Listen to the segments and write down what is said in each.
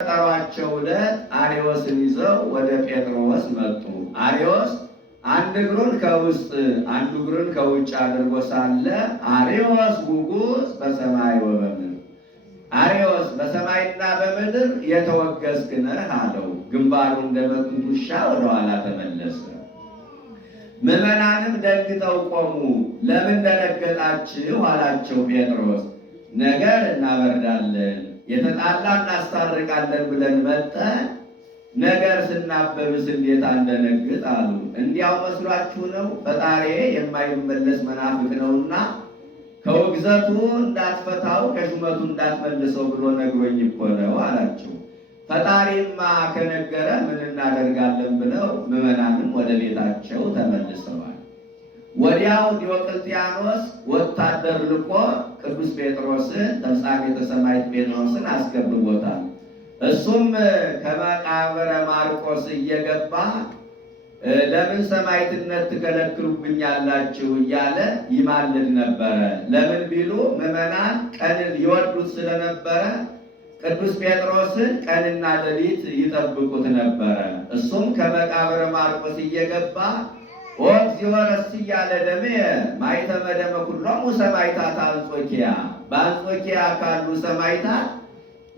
ጠሯቸው ዕለት አርዮስን ይዘው ወደ ጴጥሮስ መጡ። አርዮስ አንድ እግሩን ከውስጥ አንዱ እግሩን ከውጭ አድርጎ ሳለ አርዮስ ጉጉስ በሰማይ ወበምድር፣ አርዮስ በሰማይና በምድር የተወገዝክ ነህ አለው። ግንባሩ እንደመቱት ውሻ ወደኋላ ተመለሰ። ምዕመናንም ደንግጠው ቆሙ። ለምን ደነገጣችሁ አላቸው ጴጥሮስ። ነገር እናበርዳለን የተጣላ እናስታርቃለን ብለን መጠን ነገር ስናበብስ እንዴት አንደነግጥ አሉ። እንዲያው መስሏችሁ ነው? ፈጣሪ የማይመለስ መናፍቅ ነውና ከውግዘቱ እንዳትፈታው ከሹመቱ እንዳትመልሰው ብሎ ነግሮኝ እኮ ነው አላቸው። ፈጣሪማ ከነገረ ምን እናደርጋለን ብለው ምዕመናንም ወደ ቤታቸው ተመልሰዋል። ወዲያው ዲዮቅልጥያኖስ ወታደር ልኮ ቅዱስ ጴጥሮስን ተምሳሌተ ሰማዕት ጴጥሮስን አስገብቦታል። እሱም ከመቃብረ ማርቆስ እየገባ ለምን ሰማዕትነት ትከለክሉብኛላችሁ እያለ ይማልድ ነበረ። ለምን ቢሉ ምዕመናን ቀንን ይወዱት ስለነበረ ቅዱስ ጴጥሮስን ቀንና ሌሊት ይጠብቁት ነበረ። እሱም ከመቃብረ ማርቆስ እየገባ ወእግዚኦ ረስያ ለደምየ ማኅተመ ደመ ኩሎሙ ሰማዕታት አንጾኪያ፣ በአንጾኪያ ካሉ ሰማዕታት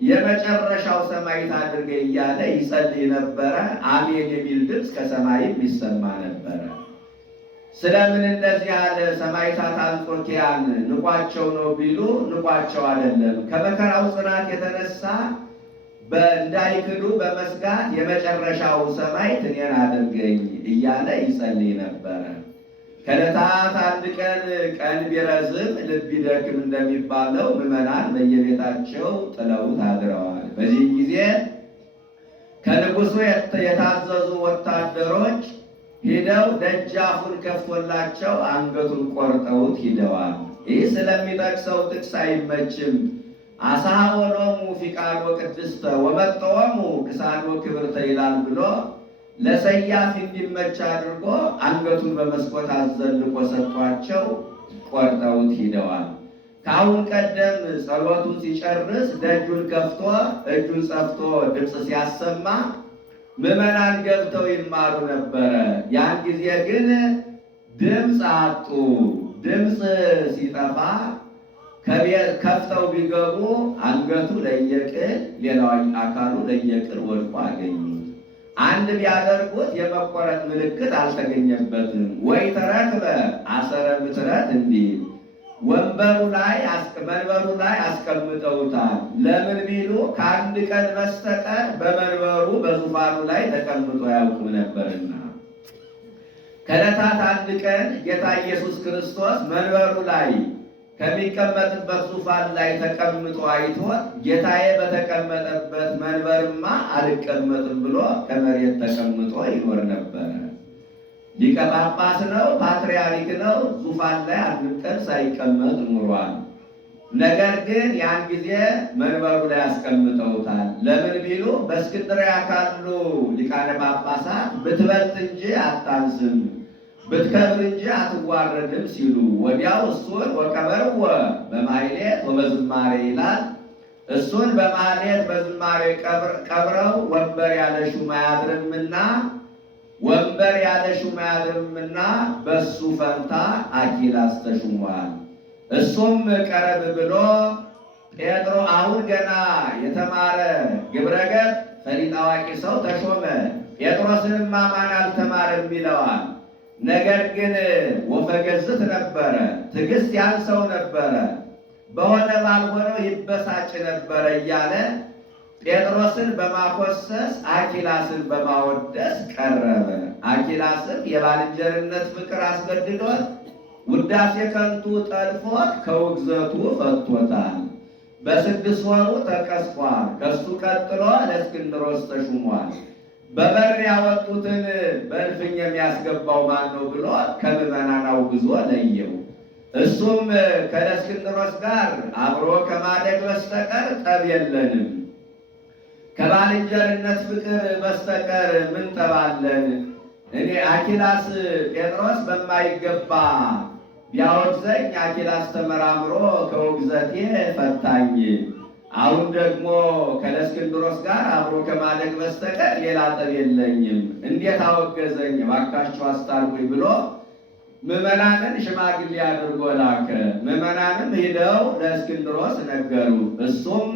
የመጨረሻው ሰማዕት አድርገ እያለ ይጸልይ ነበረ። አሜን የሚል ድምፅ ከሰማይም ይሰማ ነበረ። ስለምን እንደዚህ ያለ ሰማዕታት አንጾኪያን ንቋቸው ነው ቢሉ ንቋቸው አይደለም። ከመከራው ጽናት የተነሳ እንዳይክዱ በመስጋት የመጨረሻው ሰማዕት እኔን አድርገኝ እያለ ይጸልይ ነበረ። ከዕለታት አንድ ቀን ቢረዝም ልብ ይደክም እንደሚባለው ምዕመናን በየቤታቸው ጥለውት አድረዋል። በዚህ ጊዜ ከንጉሡ የታዘዙ ወታደሮች ሂደው ደጃፉን ከፍቶላቸው አንገቱን ቆርጠውት ሂደዋል። ይህ ስለሚጠቅሰው ጥቅስ አይመችም። አሳወሎሙ ፊቃኖ ቅድስተ ወመጠወሙ ክሳዶ ክብርተ ይላል ብሎ ለሰያፍ እንዲመች አድርጎ አንገቱን በመስኮት አዘልቆ ሰጥቷቸው ቆርጠውት ሂደዋል። ከአሁን ቀደም ጸሎቱን ሲጨርስ ደጁን ከፍቶ እጁን ጸፍቶ ድምፅ ሲያሰማ ምዕመናን ገብተው ይማሩ ነበረ። ያን ጊዜ ግን ድምፅ አጡ። ድምፅ ሲጠፋ ከፍተው ቢገቡ አንገቱ ለየቅል ሌላው አካሉ ለየቅል ወድቆ አገኙት። አንድ ቢያደርጉት የመቆረጥ ምልክት አልተገኘበትም። ወይ ተረክበ አሰረ ምትረት እንዲህ መንበሩ ላይ አስቀምጠውታል። ለምን ቢሉ ከአንድ ቀን በስተቀር በመንበሩ በዙፋኑ ላይ ተቀምጦ ያውቁም ነበርና። ከዕለታት አንድ ቀን ጌታ ኢየሱስ ክርስቶስ መንበሩ ላይ ከሚቀመጥበት ዙፋን ላይ ተቀምጦ አይቶት ጌታዬ በተቀመጠበት መንበርማ አልቀመጥም ብሎ ከመሬት ተቀምጦ ይኖር ነበረ። ሊቀ ጳጳስ ነው፣ ፓትርያርክ ነው። ዙፋን ላይ አንድ ቀን ሳይቀመጥ ኑሯል። ነገር ግን ያን ጊዜ መንበሩ ላይ አስቀምጠውታል። ለምን ቢሉ በእስክንድርያ ካሉ ሊቃነ ጳጳሳት ብትበልጥ እንጂ አታንስም፣ ብትከብር እንጂ አትዋረድም ሲሉ ወዲያው እሱን ወቀበርወ በማሕሌት ወበዝማሬ ይላል። እሱን በማሕሌት በዝማሬ ቀብረው ወንበር ያለ ሹም አያድርምና በሱ ፈንታ አኪላስ ተሹሟል። እሱም ቀረብ ብሎ አሁን ገና የተማረ ግብረገብ ፈሊጥ አዋቂ ሰው ተሾመ። ጴጥሮስንማ ማን አልተማረም ይለዋል። ነገር ግን ወፈገዝት ነበረ፣ ትዕግስት ያንሰው ነበረ፣ በሆነ ባልሆነው ይበሳጭ ነበረ እያለ ጴጥሮስን በማኮሰስ አኪላስን በማወደስ ቀረበ። አኪላስን የባልንጀርነት ፍቅር አስገድዶት ውዳሴ ከንቱ ጠልፎት ከውግዘቱ ፈቶታል። በ6 ወሩ ተቀስፏል። ከሱ ቀጥሎ ለእስክንድሮስ ተሹሟል። በበር ያወጡትን በእልፍኝ የሚያስገባው ማን ነው ብሎ ከምዕመናን አውግዞ ለየው። እሱም ከእስክንድሮስ ጋር አብሮ ከማደግ በስተቀር ጠብ የለንም፣ ከባልንጀርነት ፍቅር በስተቀር ምን ጠባለን? እኔ አኪላስ ጴጥሮስ በማይገባ ቢያወግዘኝ አኪላስ ተመራምሮ ከውግዘቴ ፈታኝ። አሁን ደግሞ ከእስክንድሮስ ጋር አብሮ ከማደግ በስተቀር ሌላ ጠብ የለኝም። እንዴት አወገዘኝ? እባካችሁ አስታርቁኝ ብሎ ምዕመናንን ሽማግሌ አድርጎ ላከ። ምዕመናንም ሂደው ለእስክንድሮስ ነገሩ። እሱም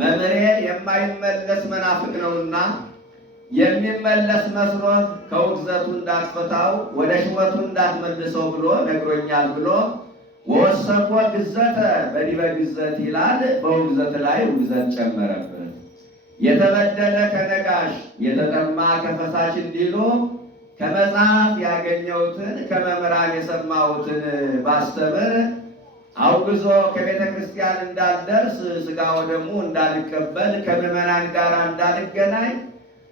መምህሬ የማይመለስ መናፍቅ ነውና የሚመለስ መስሎት ከውግዘቱ እንዳትፈታው ወደ ሹመቱ እንዳትመልሰው ብሎ ነግሮኛል ብሎ ወሰኮ ግዘተ በዲበ ግዘት ይላል። በውግዘት ላይ ውግዘት ጨመረበት። የተበደለ ከነጋሽ የተጠማ ከፈሳሽ እንዲሉ ከመጽሐፍ ያገኘሁትን ከመምህራን የሰማሁትን ባስተምር አውግዞ ከቤተ ክርስቲያን እንዳልደርስ ሥጋ ወደሙ እንዳልቀበል ከምዕመናን ጋር እንዳልገናኝ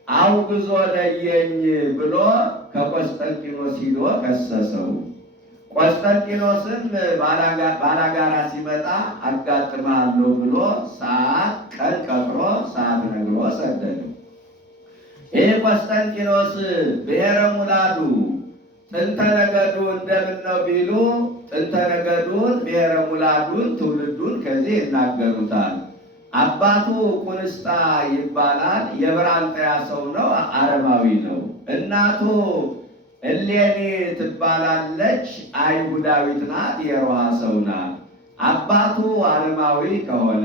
አውግዞ ለየኝ ብሎ ከቆስጠንጢኖስ ሂዶ ከሰሰው። ቆስጠንጢኖስም ባላጋራ ሲመጣ አጋጥምሃለሁ ብሎ ሰዓት ቀን ቀጥሮ ሰዓት ነግሮ ሰደደው። ይህ ቆስጠንጢኖስ ብሔረ ሙላዱ ጥንተ ነገዱ እንደምን ነው ቢሉ ጥንተ ነገዱን ብሔረ ሙላዱን ትውልዱን ከዚህ ይናገሩታል። አባቱ ቁንስጣ ይባላል። የብራንጠያ ሰው ነው። አረማዊ ነው። እናቱ እሌኒ ትባላለች። አይሁዳዊት ናት። የሮሃ ሰው ናት። አባቱ አረማዊ ከሆነ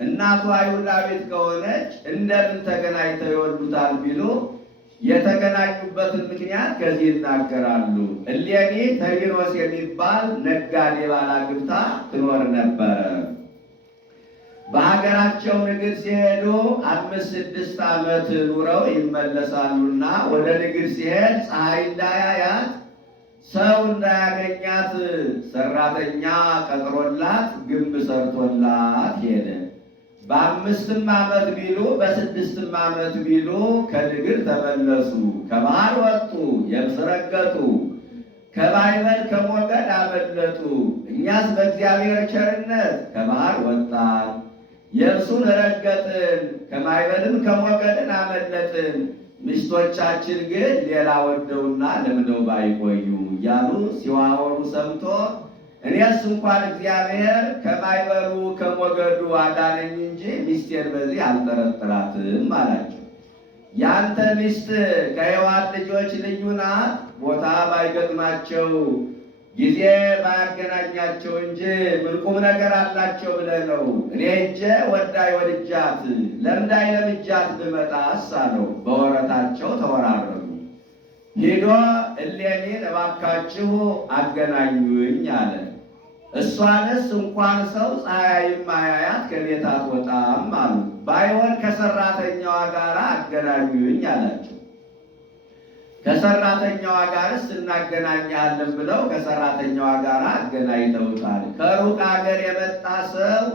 እናቱ አይሁዳዊት ከሆነች እንደምን ተገናኝተው ይወልዱታል ቢሉ የተገናኙበትን ምክንያት ከዚህ ይናገራሉ። እሌኒ ተርቢኖስ የሚባል ነጋዴ ባላግብታ ትኖር ነበረ። በሀገራቸው ንግድ ሲሄዱ 5-6 ዓመት ኑረው ይመለሳሉና ወደ ንግድ ሲሄድ ፀሐይ እንዳያያት ሰው እንዳያገኛት ሰራተኛ ቀጥሮላት ግንብ ሰርቶላት ሄደ። በ5 ዓመት ቢሉ በ6 ዓመት ቢሉ ከንግድ ተመለሱ። ከባህር ወጡ፣ የብስ ረገጡ፣ ከማዕበል ከሞገድ አመለጡ። እኛስ በእግዚአብሔር ቸርነት ከባህር ወጣን፣ የብሱን ረገጥን፣ ከማዕበልም ከሞገድን አመለጥን። ሚስቶቻችን ግን ሌላ ወደውና ለምደው ባይቆዩ እያሉ ሲዋወሩ ሰምቶ እኔስ እንኳን እግዚአብሔር ከማዕበሉ ከሞገዱ አዳነኝ እንጂ ሚስቴን በዚህ አልጠረጥራትም አላቸው። ያንተ ሚስት ከሔዋን ልጆች ልዩ ናት፣ ቦታ ባይገጥማቸው ጊዜ ባያገናኛቸው እንጂ ምን ቁም ነገር አላቸው ብለህ ነው? እኔ ሄጄ ወዳይ ወድጃት ለምዳይ ለምጃት ብመጣስ አለው። በወረታቸው ተወራረዱ። ሄዶ እሌኒን እባካችሁ አገናኙኝ አለ። እሷንስ እንኳን ሰው ፀሐይም አያያት ከቤት አትወጣም አሉ። ባይሆን ከሰራተኛዋ ጋር አገናኙኝ አላቸው። ከሰራተኛዋ ጋርስ እናገናኛለን ብለው ከሰራተኛዋ ጋር አገናኝተውታል። ከሩቅ ሀገር የመጣ ሰው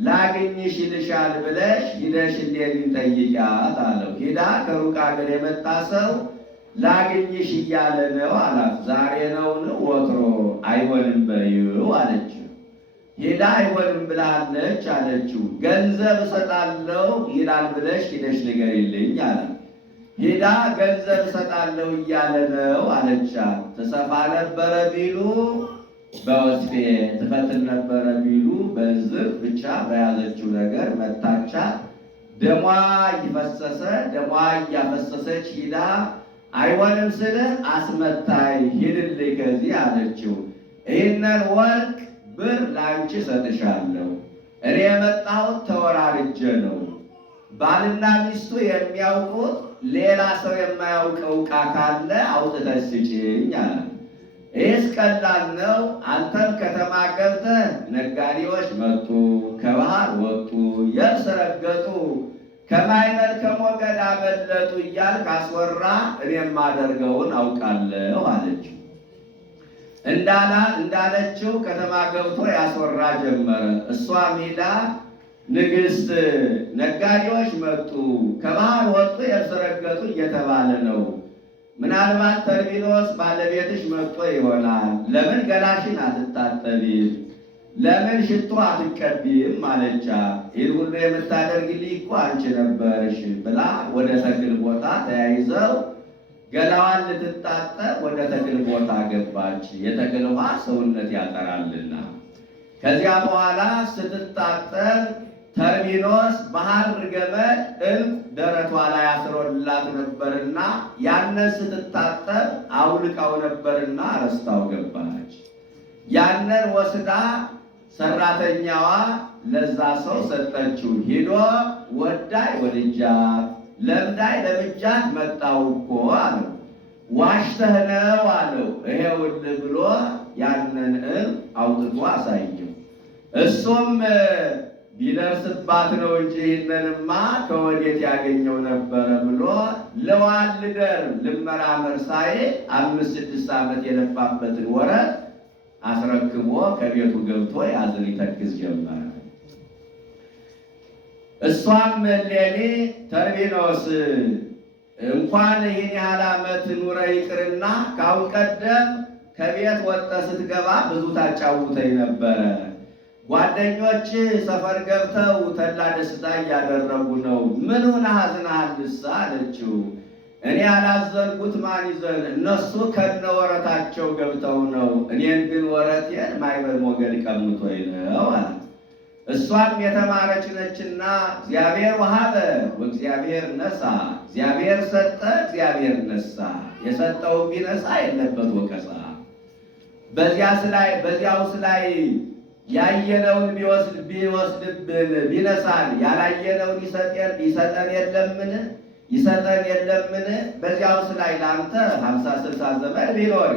ላግኝሽ ይልሻል ብለሽ ሂደሽ እሌኒን ጠይቂያት አለው። ሂዳ ከሩቅ ሀገር የመጣ ሰው ላግኝሽ እያለ ነው አላት። ዛሬ ነውን? ወትሮ አይሆንም በይው አለችው። ሂዳ አይሆንም ብላለች አለችው። ገንዘብ እሰጣለሁ ይላል ብለሽ ሂደሽ ንገሪልኝ አላት። ሂዳ ገንዘብ እሰጣለሁ እያለ ነው አለቻት። ትሰፋ ነበረ ቢሉ በወስፌ ትፈትን ነበረ ቢሉ በዝር ብቻ በያዘችው ነገር መታቻት። ደሟ እየፈሰሰ ደሟ እያፈሰሰች ሂዳ አይሆንም ስለ አስመታይ ሂድልኝ ከዚህ አለችው። ይህንን ወርቅ ብር ላንቺ ሰጥሻለሁ። እኔ የመጣሁት ተወራርጄ ነው። ባልና ሚስቱ የሚያውቁት ሌላ ሰው የማያውቀው ዕቃ ካለ አውጥተሽ ስጪኝ አለ። ይህስ ቀላል ነው። አንተም ከተማ ገብተህ ነጋዴዎች መጡ፣ ከባህር ወጡ፣ የብስ ረገጡ፣ ከማዕበል ከሞገድ አመለጡ እያልክ አስወራ። እኔ የማደርገውን አውቃለሁ አለችው። እንዳለችው ከተማ ገብቶ ያስወራ ጀመረ። እሷም ሄዳ ንግሥት ነጋዴዎች መጡ፣ ከባህር ወጡ፣ የብስ ረገጡ እየተባለ ነው። ምናልባት ተርቢኖስ ባለቤትሽ መጥቶ ይሆናል። ለምን ገላሽን አትታጠቢም? ለምን ሽቶ አትቀቢም? አለቻት። ይህን ሁሉ የምታደርግልኝ እኮ አንቺ ነበርሽ ብላ ወደ ተክል ቦታ ተያይዘው ገላዋን ልትታጠብ ወደ ተክል ቦታ ገባች። የተክል ውሃ ሰውነት ያጠራልና። ከዚያ በኋላ ስትታጠብ ተርቢኖስ በሐር ገመድ ዕንቁ ደረቷ ላይ አስሮላት ነበርና ያንን ስትታጠብ አውልቃው ነበርና ረስታው ገባች። ያንን ወስዳ ሰራተኛዋ ለዛ ሰው ሰጠችው። ሂዶ ወዳይ ወድጃት ለምዳይ ለምጃት መጣው እኮ አለው። ዋሽተህ ነው አለው። ይሄውልህ ብሎ ያንን ዕንቁ አውጥቶ አሳየው። እሱም ቢደርስባት ነው እንጂ ይህንንማ ከወዴት ያገኘው ነበረ ብሎ ለዋልደር ልመራመር ሳይል 5-6 ዓመት የለፋበትን ወረት አስረክቦ ከቤቱ ገብቶ ያዝን ይተክዝ ጀመረ። እሷም እሌኒ ተርቢኖስ እንኳን ይህን ያህል ዓመት ኑረ ይቅርና ካሁን ቀደም ከቤት ወጥተህ ስትገባ ብዙ ታጫውተኝ ነበረ። ጓደኞች ሰፈር ገብተው ተድላ ደስታ እያደረጉ ነው። ምን ሆነህ አዝነሃልሳ አለችው። እኔ ያላዘንኩት ማን ይዘን? እነሱ ከነ ወረታቸው ገብተው ነው። እኔን ግን ወረቴን ማይበል ሞገድ ቀምቶኝ ነው አለ። እሷም የተማረች ነችና እግዚአብሔር ወሀበ ወእግዚአብሔር ነሳ፣ እግዚአብሔር ሰጠ፣ እግዚአብሔር ነሳ፣ የሰጠውን ቢነሳ የለበት ወቀሳ። በዚያውስ ላይ ያየነውን ቢወስድብን ቢነሳን ያላየነውን ይሰጠን የለምን? በዚያውስ ላይ ለአንተ 50-60 ዘመድ ቢኖር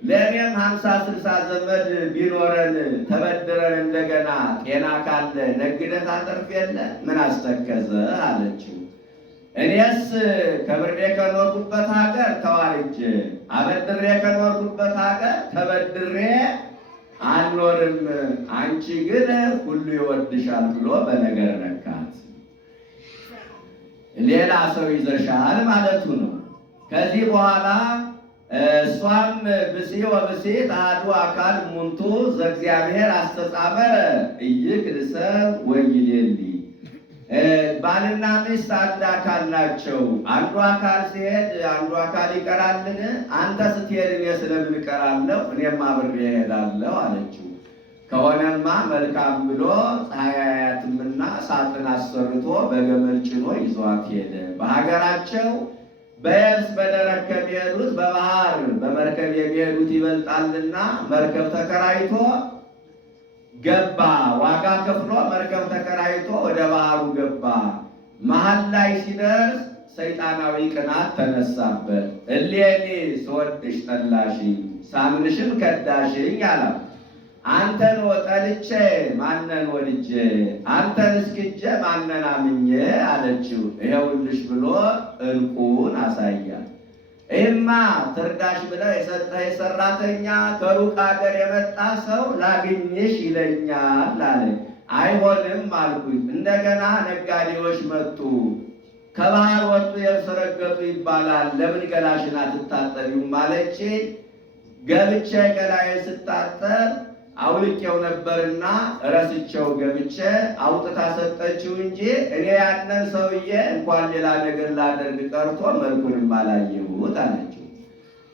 ለእኔም 50-60 ዘመድ ቢኖረን ተበድረን እንደገና ጤና ካለ ነግደህ ታተርፍ የለ ምን አስተከዘ አለችው። እኔስ ከብሬ ከኖርኩበት ሀገር ተዋርጄ አበድሬ ከኖርኩበት ሀገር ተበድሬ አልኖርም። አንቺ ግን ሁሉ ይወድሻል ብሎ በነገር ነካት። ሌላ ሰው ይዘሻል ማለቱ ነው። ከዚህ በኋላ እሷም ብሲ ወብእሲት አሐዱ አካል እሙንቱ ዘእግዚአብሔር አስተጻመረ ኢይክልሰብ ወይሌሊ። ባልና ሚስት አንድ አካል ናቸው። አንዱ አካል ሲሄድ አንዱ አካል ይቀራልን? አንተ ስትሄድ እኔ ስለምን እቀራለሁ? እኔም አብሬ እሄዳለሁ አለችው። ከሆነማ መልካም ብሎ ፀሐይ አያትምና ሳጥን አሰርቶ በገመድ ጭኖ ይዟት ሄደ። በሀገራቸው በየብስ በደረቅ ከሚሄዱት በባህር በመርከብ የሚሄዱት ይበልጣልና መርከብ ተከራይቶ ገባ። ዋጋ ከፍሎ መርከብ ተከራይቶ ወደ ባህሩ ገባ። መሀል ላይ ሲደርስ ሰይጣናዊ ቅናት ተነሳበት። እሌኒ ስወድሽ ጠላሽኝ፣ ሳምንሽም ከዳሽኝ አላት። አንተን ጠልቼ ማነን ወድጄ፣ አንተን እስክጄ ማነን አምኜ አለችው። ይኸውልሽ ብሎ ዕንቁን አሳያት። ይህማ ትርዳሽ ብለህ የሰጠህ ሰራተኛ ከሩቅ ሀገር የመጣ ሰው ላግኝሽ ይለኛል አለ። አይሆንም አልኩኝ። እንደገና ነጋዴዎች መጡ፣ ከባህር ወጡ የብስ ረገጡ ይባላል። ለምን ገላሽን አትታጠቢውም አለች። ገብቼ ገላዬን ስታጠብ አውልቄው ነበርና ረስቼው ገብቼ አውጥታ ሰጠችው እንጂ እኔ ያንን ሰውዬ እንኳን ሌላ ነገር ላደርግ ቀርቶ መልኩንም አላየሁት አለችው።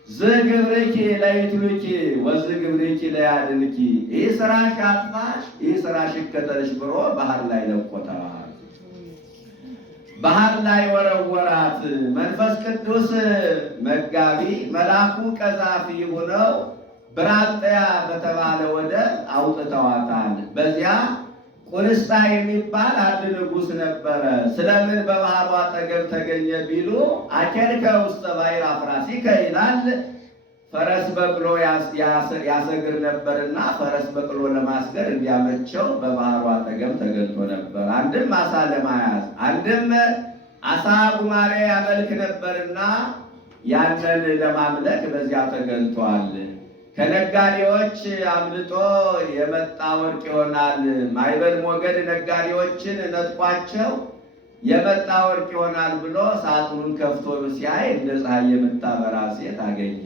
ዝግብርኪ ለይትሉኪ ወዝግብርኪ ለያድንኪ፣ ይህ ስራሽ አጥፋሽ፣ ይህ ስራሽ ይከተልሽ ብሎ ባህር ላይ ለቆተዋል። ባህር ላይ ወረወራት። መንፈስ ቅዱስ መጋቢ መልአኩ ቀዛፊ ሆነው ብራንጠያ በተባለ ወደብ አውጥተዋታል። በዚያ ቁንስጣ የሚባል አንድ ንጉሥ ነበረ። ስለምን በባህሩ አጠገብ ተገኘ ቢሉ አኬርከ ውስተ ባሕር አፍራሲከ ይላል። ፈረስ በቅሎ ያሰግር ነበርና ፈረስ በቅሎ ለማስገር እንዲያመቸው በባህሩ አጠገብ ተገኝቶ ነበር። አንድም አሳ ለማያዝ፣ አንድም አሳ ጉማሬ ያመልክ ነበርና ያንን ለማምለክ በዚያ ተገኝቷል። ከነጋዴዎች አምልጦ የመጣ ወርቅ ይሆናል። ማይበል ሞገድ ነጋዴዎችን ነጥቋቸው የመጣ ወርቅ ይሆናል ብሎ ሳጥኑን ከፍቶ ሲያይ እንደ ፀሐይ የምታበራ ሴት አገኘ።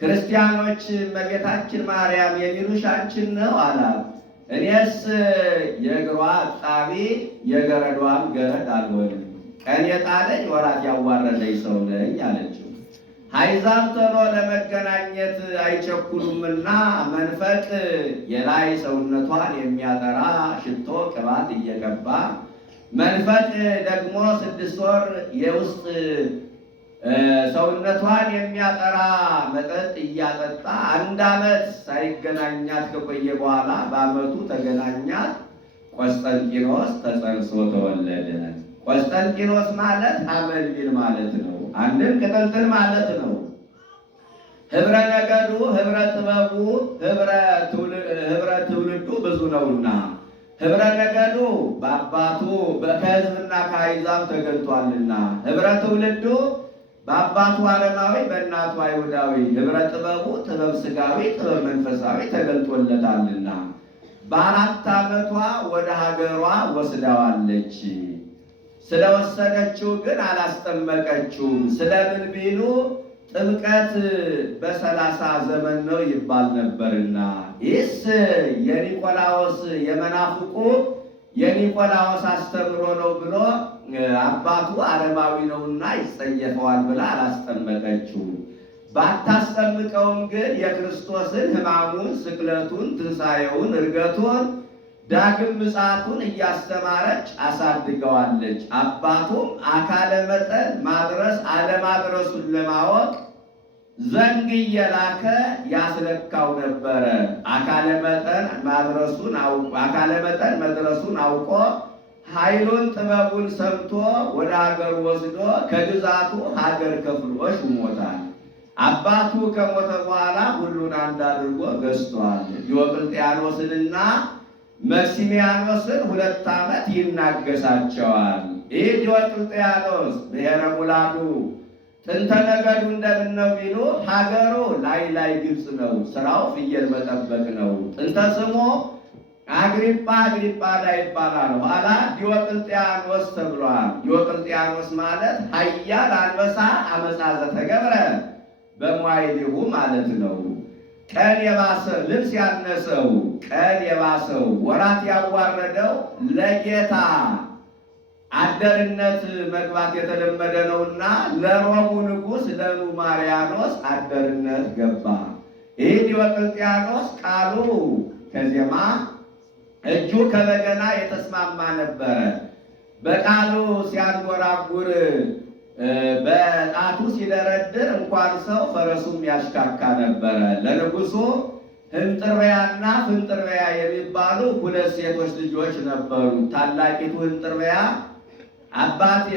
ክርስቲያኖች እመቤታችን ማርያም የሚሉሽ አንቺን ነው አላት። እኔስ የእግሯ አጣቢ የገረዷም ገረድ አልሆንም፣ ቀን የጣለኝ ወራት ያዋረደኝ ሰው ነኝ አለችው። አሕዛብ ቶሎ ለመገናኘት አይቸኩሉምና መንፈቅ የላይ ሰውነቷን የሚያጠራ ሽቶ ቅባት እየቀባ መንፈቅ ደግሞ 6 ወር የውስጥ ሰውነቷን የሚያጠራ መጠጥ እያጠጣ 1 ዓመት ሳይገናኛት ከቆየ በኋላ በዓመቱ ተገናኛት። ቆስጠንጢኖስ ተጸንሶ ተወለደ። ቆስጠንጢኖስ ማለት አመልቢል ማለት ነው። አንድም ቅጥልጥል ማለት ነው። ህብረ ነገዱ፣ ህብረ ጥበቡ፣ ህብረ ትውልዱ ብዙ ነውና ህብረ ነገዱ በአባቱ ከሕዝብና ከአሕዛብ ተገልጧልና፣ ህብረ ትውልዱ በአባቱ አረማዊ በእናቱ አይሁዳዊ፣ ህብረ ጥበቡ ጥበብ ሥጋዊ ጥበብ መንፈሳዊ ተገልጦለታልና በ4 ዓመቷ ወደ ሀገሯ ወስዳዋለች። ስለወሰደችው ግን አላስጠመቀችውም። ስለምን ቢሉ ጥምቀት በ30 ዘመን ነው ይባል ነበርና፣ ይህስ የኒቆላዎስ የመናፍቁ የኒቆላዎስ አስተምሮ ነው ብሎ አባቱ አረማዊ ነውና ይጸየፈዋል ብላ አላስጠመቀችውም። ባታስጠምቀውም ግን የክርስቶስን ሕማሙን፣ ስቅለቱን፣ ትንሣኤውን፣ ዕርገቱን፣ ዳግም ምጽአቱን እያስተማረች አሳድገዋለች። አባቱም አካለ መጠን ማድረስ አለማድረሱን ለማወቅ ዘንግ እየላከ ያስለካው ነበረ። አካለ መጠን መድረሱን አውቆ ኃይሉን ጥበቡን ሰምቶ ወደ ሀገር ወስዶ ከግዛቱ ሀገር ከፍሎ ሹሞታል። አባቱ ከሞተ በኋላ ሁሉን አንድ አድርጎ ገዝቷል። ዲዮቅልጥያኖስንና መክሲሚያኖስን 2 ዓመት ይናገሳቸዋል። ይህ ዲዮቅልጥያኖስ ብሔረ ሙላዱ ጥንተ ነገዱ እንደምን ነው ቢሉ ሀገሩ ላይ ግብፅ ነው። ስራው ፍየል መጠበቅ ነው። ጥንተ ስሙ አግሪጳዳ ይባላል። ኋላ ዲዮቅልጥያኖስ ተብሏል። ዲዮቅልጥያኖስ ማለት ኃያል አንበሳ አመፃ ዘተገብረ በመዋዕሊሁ ማለት ነው። ቀን የባሰ ልብስ ያነሰው ቀን የባሰው ወራት ያዋረደው ለጌታ አደርነት መግባት የተለመደ ነውና ለሮሙ ንጉሥ ለኑማርያኖስ አደርነት ገባ። ይህ ዲዮቅልጥያኖስ ቃሉ ከዜማ እጁ ከበገና የተስማማ ነበረ። በቃሉ ሲያንጎራጉር በጣቱ ሲደረድር እንኳን ሰው ፈረሱም ያሽካካ ነበረ። ለንጉሡ ህንጥርበያና ፍንጥርበያ የሚባሉ 2 ሴቶች ልጆች ነበሩ። ታላቂቱ ህንጥርበያ አባቴ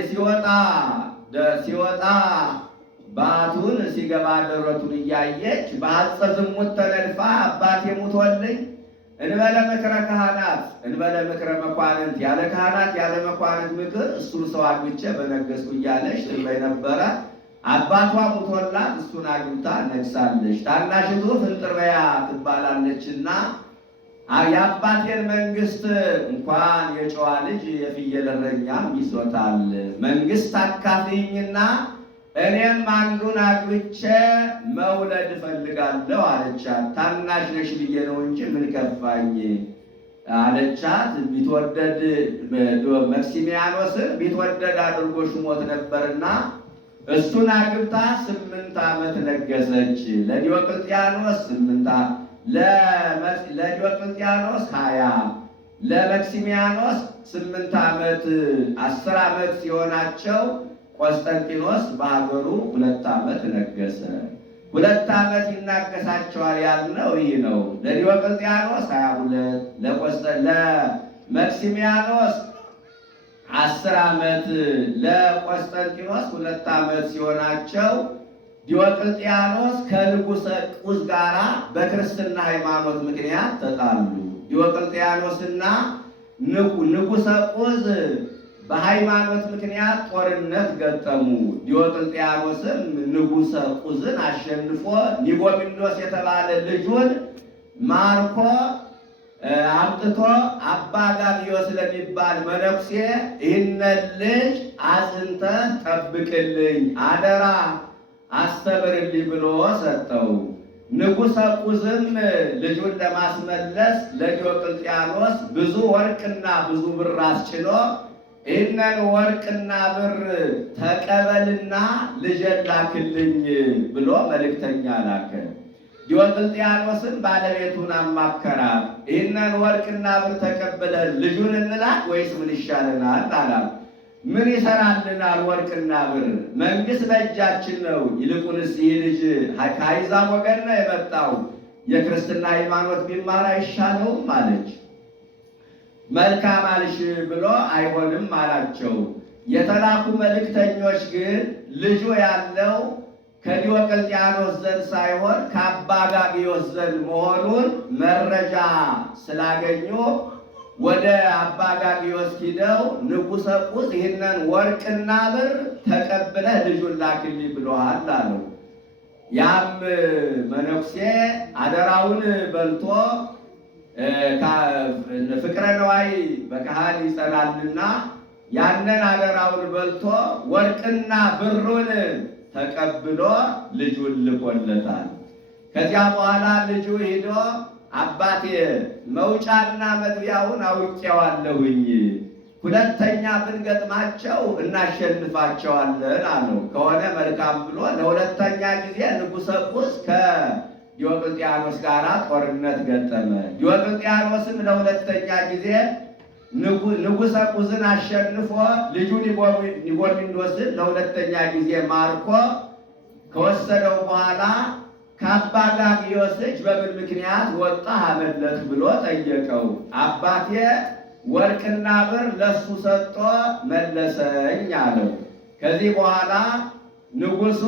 ሲወጣ ባቱን ሲገባ ደረቱን እያየች በሐፀ ዝሙት ተነድፋ አባቴ ሙቶልኝ እንበለ ምክረ ካህናት እንበለ ምክረ መኳንንት፣ ያለ ካህናት ያለ መኳንንት ምክር እሱን ሰው አግብቼ በነገስኩ እያለች ትንበይ ነበረ። አባቷ ሙቶላት እሱን አግብታ ነግሳለች። ታናሽቱ ፍንጥርበያ ትባላለችና የአባቴን መንግስት እንኳን የጨዋ ልጅ የፍየል እረኛም ይዞታል። መንግስት አካፍይኝና እኔም አንዱን አግብቼ መውለድ እፈልጋለሁ አለቻት። ታናሽ ነሽ ብዬ ነው እንጂ ምን ከፋኝ አለቻት። ቢትወደድ መክሲሚያኖስን ቢትወደድ አድርጎ ሹሞት ነበርና እሱን አግብታ 8 ዓመት ነገሰች። ለዲዮቅልጥያኖስ 20 ለመክሲሚያኖስ 8 ዓመት 10 ዓመት ሲሆናቸው ቆስጠንጢኖስ በሀገሩ 2 ዓመት ነገሰ። 2 ዓመት ይናገሳቸዋል ያልነው ይህ ነው። ለዲዮቅልጥያኖስ 22፣ ለመክሲሚያኖስ 10 ዓመት፣ ለቆስጠንጢኖስ 2 ዓመት ሲሆናቸው ዲዮቅልጥያኖስ ከንጉሠ ቁዝ ጋር በክርስትና ሃይማኖት ምክንያት ተጣሉ። ዲዮቅልጥያኖስና ንጉሠ ቁዝ በሃይማኖት ምክንያት ጦርነት ገጠሙ። ዲዮቅልጥያኖስም ንጉሠ ቁዝን አሸንፎ ኒቆዲሞስ የተባለ ልጁን ማርኮ አምጥቶ አባ ጋብዮስ ለሚባል መነኩሴ ይህንን ልጅ አጽንተህ ጠብቅልኝ፣ አደራ አስተምርልኝ ብሎ ሰጠው። ንጉሠ ቁዝም ልጁን ለማስመለስ ለዲዮቅልጥያኖስ ብዙ ወርቅና ብዙ ብር አስጭኖ ይህንን ወርቅና ብር ተቀበልና ልጄን ላክልኝ ብሎ መልእክተኛ ላከ። ዲዮቅልጥያኖስም ባለቤቱን አማከራት። ይህንን ወርቅና ብር ተቀብለን ልጁን እንላክ ወይስ ምን ይሻለናል አላት። ምን ይሰራልናል ወርቅና ብር? መንግሥት በእጃችን ነው። ይልቁንስ ይህ ልጅ ከአሕዛብ ወገን ነው የመጣው፣ የክርስትና ሃይማኖት ቢማር አይሻለውም አለች። መልካም አልሽ ብሎ አይሆንም አላቸው። የተላኩ መልእክተኞች ግን ልጁ ያለው ከዲዮቅልጥያኖስ ዘንድ ሳይሆን ከአባ ጋግዮስ ዘንድ መሆኑን መረጃ ስላገኙ ወደ አባ ጋግዮስ ሂደው ንጉሠ ቁስ ይህንን ወርቅና ብር ተቀብለህ ልጁን ላክልኝ ብለዋል አለው። ያም መነኩሴ አደራውን በልቶ ፍቅረ ነዋይ በካህን ይጸናልና ያንን አደራውን በልቶ ወርቅና ብሩን ተቀብሎ ልጁን ልኮለታል። ከዚያ በኋላ ልጁ ሂዶ አባቴ መውጫና መግቢያውን አውቄዋለሁኝ፣ ሁለተኛ ብንገጥማቸው እናሸንፋቸዋለን አለው። ከሆነ መልካም ብሎ ለሁለተኛ ጊዜ ንጉሠ ቁስ ከዲዮቅልጥያኖስ ጋር ጦርነት ገጠመ። ዲዮቅልጥያኖስም ለሁለተኛ ጊዜ ንጉሠ ቁስን አሸንፎ ልጁን ኒቆዲሞስን ለሁለተኛ ጊዜ ማርኮ ከወሰደው በኋላ ከአባ ጋግዮስ እጅ በምን ምክንያት ወጣህ አመለጥ ብሎ ጠየቀው። አባቴ ወርቅና ብር ለሱ ሰጥቶ መለሰኝ አለው። ከዚህ በኋላ ንጉሡ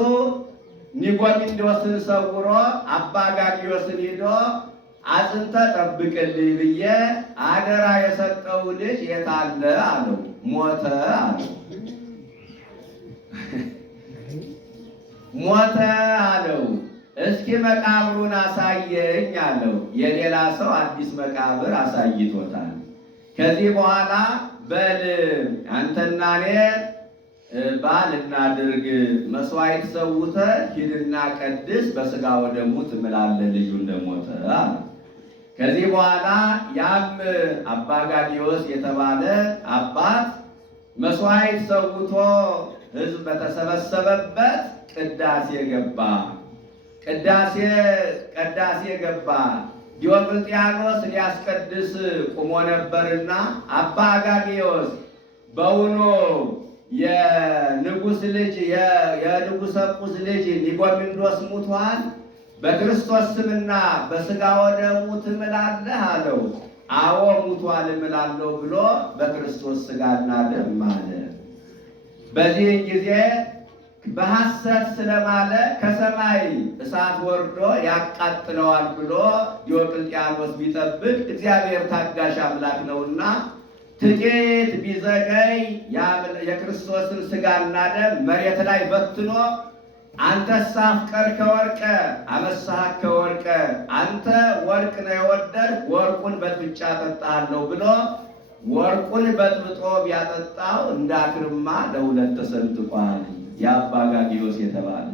ኒቆዲሞስን ሰውሮ አባ ጋግዮስን ሂዶ አጽንተ ጠብቅልኝ ብዬ አደራ የሰጠው ልጅ የታለ አለው። ሞተ አለው። ሞተ አለው። እስኪ መቃብሩን አሳየኝ አለው። የሌላ ሰው አዲስ መቃብር አሳይቶታል። ከዚህ በኋላ በል አንተና እኔ በዓል እናድርግ፣ መስዋዕት ሰውተህ ሂድና ቀድስ፣ በሥጋ ወደሙ ትምላለህ ልጁ እንደሞተ አለ። ከዚህ በኋላ ያም አባ ጋግዮስ የተባለ አባት መስዋዕት ሰውቶ ሕዝብ በተሰበሰበበት ቅዳሴ ገባ። ቅዳሴ ገባ። ዲዮቅልጥያኖስ ሊያስቀድስ ቁሞ ነበርና አባ ጋግዮስ በውኖ የንጉሥ ልጅ የንጉሠ ቁስ ልጅ ኒቆዲሞስ ሙቷል፣ በክርስቶስ ስምና በሥጋ ወደሙ ትምላለህ አለው። አዎ ሙቷል እምላለሁ ብሎ በክርስቶስ ሥጋና ደም ማለ። በዚህ ጊዜ በሐሰት ስለማለ ከሰማይ እሳት ወርዶ ያቃጥለዋል ብሎ ዲዮቅልጥያኖስ ቢጠብቅ እግዚአብሔር ታጋሽ አምላክ ነውና ጥቂት ቢዘገይ የክርስቶስን ሥጋና ደም መሬት ላይ በትኖ አንተስ አፍቀርከ ወርቀ አመሳሐከ ወርቀ፣ አንተ ወርቅ ነው የወደድክ ወርቁን በጥብጫ አጠጣለሁ ብሎ ወርቁን በጥብጦ ቢያጠጣው እንዳክርማ ለሁለት ተሰንጥቋል። የአባ ጋግዮስ የተባለ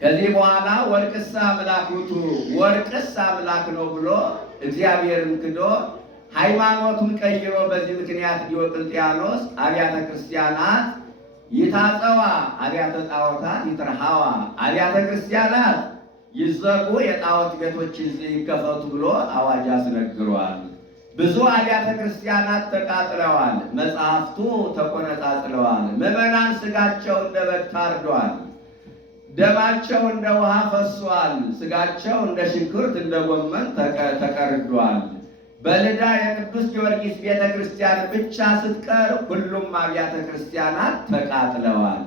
ከዚህ በኋላ ወርቅስ አምላክ ውእቱ ወርቅስ አምላክ ነው ብሎ እግዚአብሔርን ክዶ ሃይማኖቱን ቀይሮ በዚህ ምክንያት ዲዮቅልጥያኖስ አብያተ ክርስቲያናት ይታጸዋ፣ አብያተ ጣዖታት ይትረሃዋ፣ አብያተ ክርስቲያናት ይዘጉ፣ የጣዖት ቤቶች ይከፈቱ ብሎ አዋጅ አስነግሯል። ብዙ አብያተ ክርስቲያናት ተቃጥለዋል። መጽሐፍቱ ተቆነጣጥለዋል። ምዕመናን ሥጋቸው እንደ በግ ታርዷል። ደማቸው እንደ ውሃ ፈሷል። ሥጋቸው እንደ ሽንኩርት እንደ ጎመን ተቀርዷል። በልዳ የቅዱስ ጊዮርጊስ ቤተ ክርስቲያን ብቻ ስትቀር ሁሉም አብያተ ክርስቲያናት ተቃጥለዋል።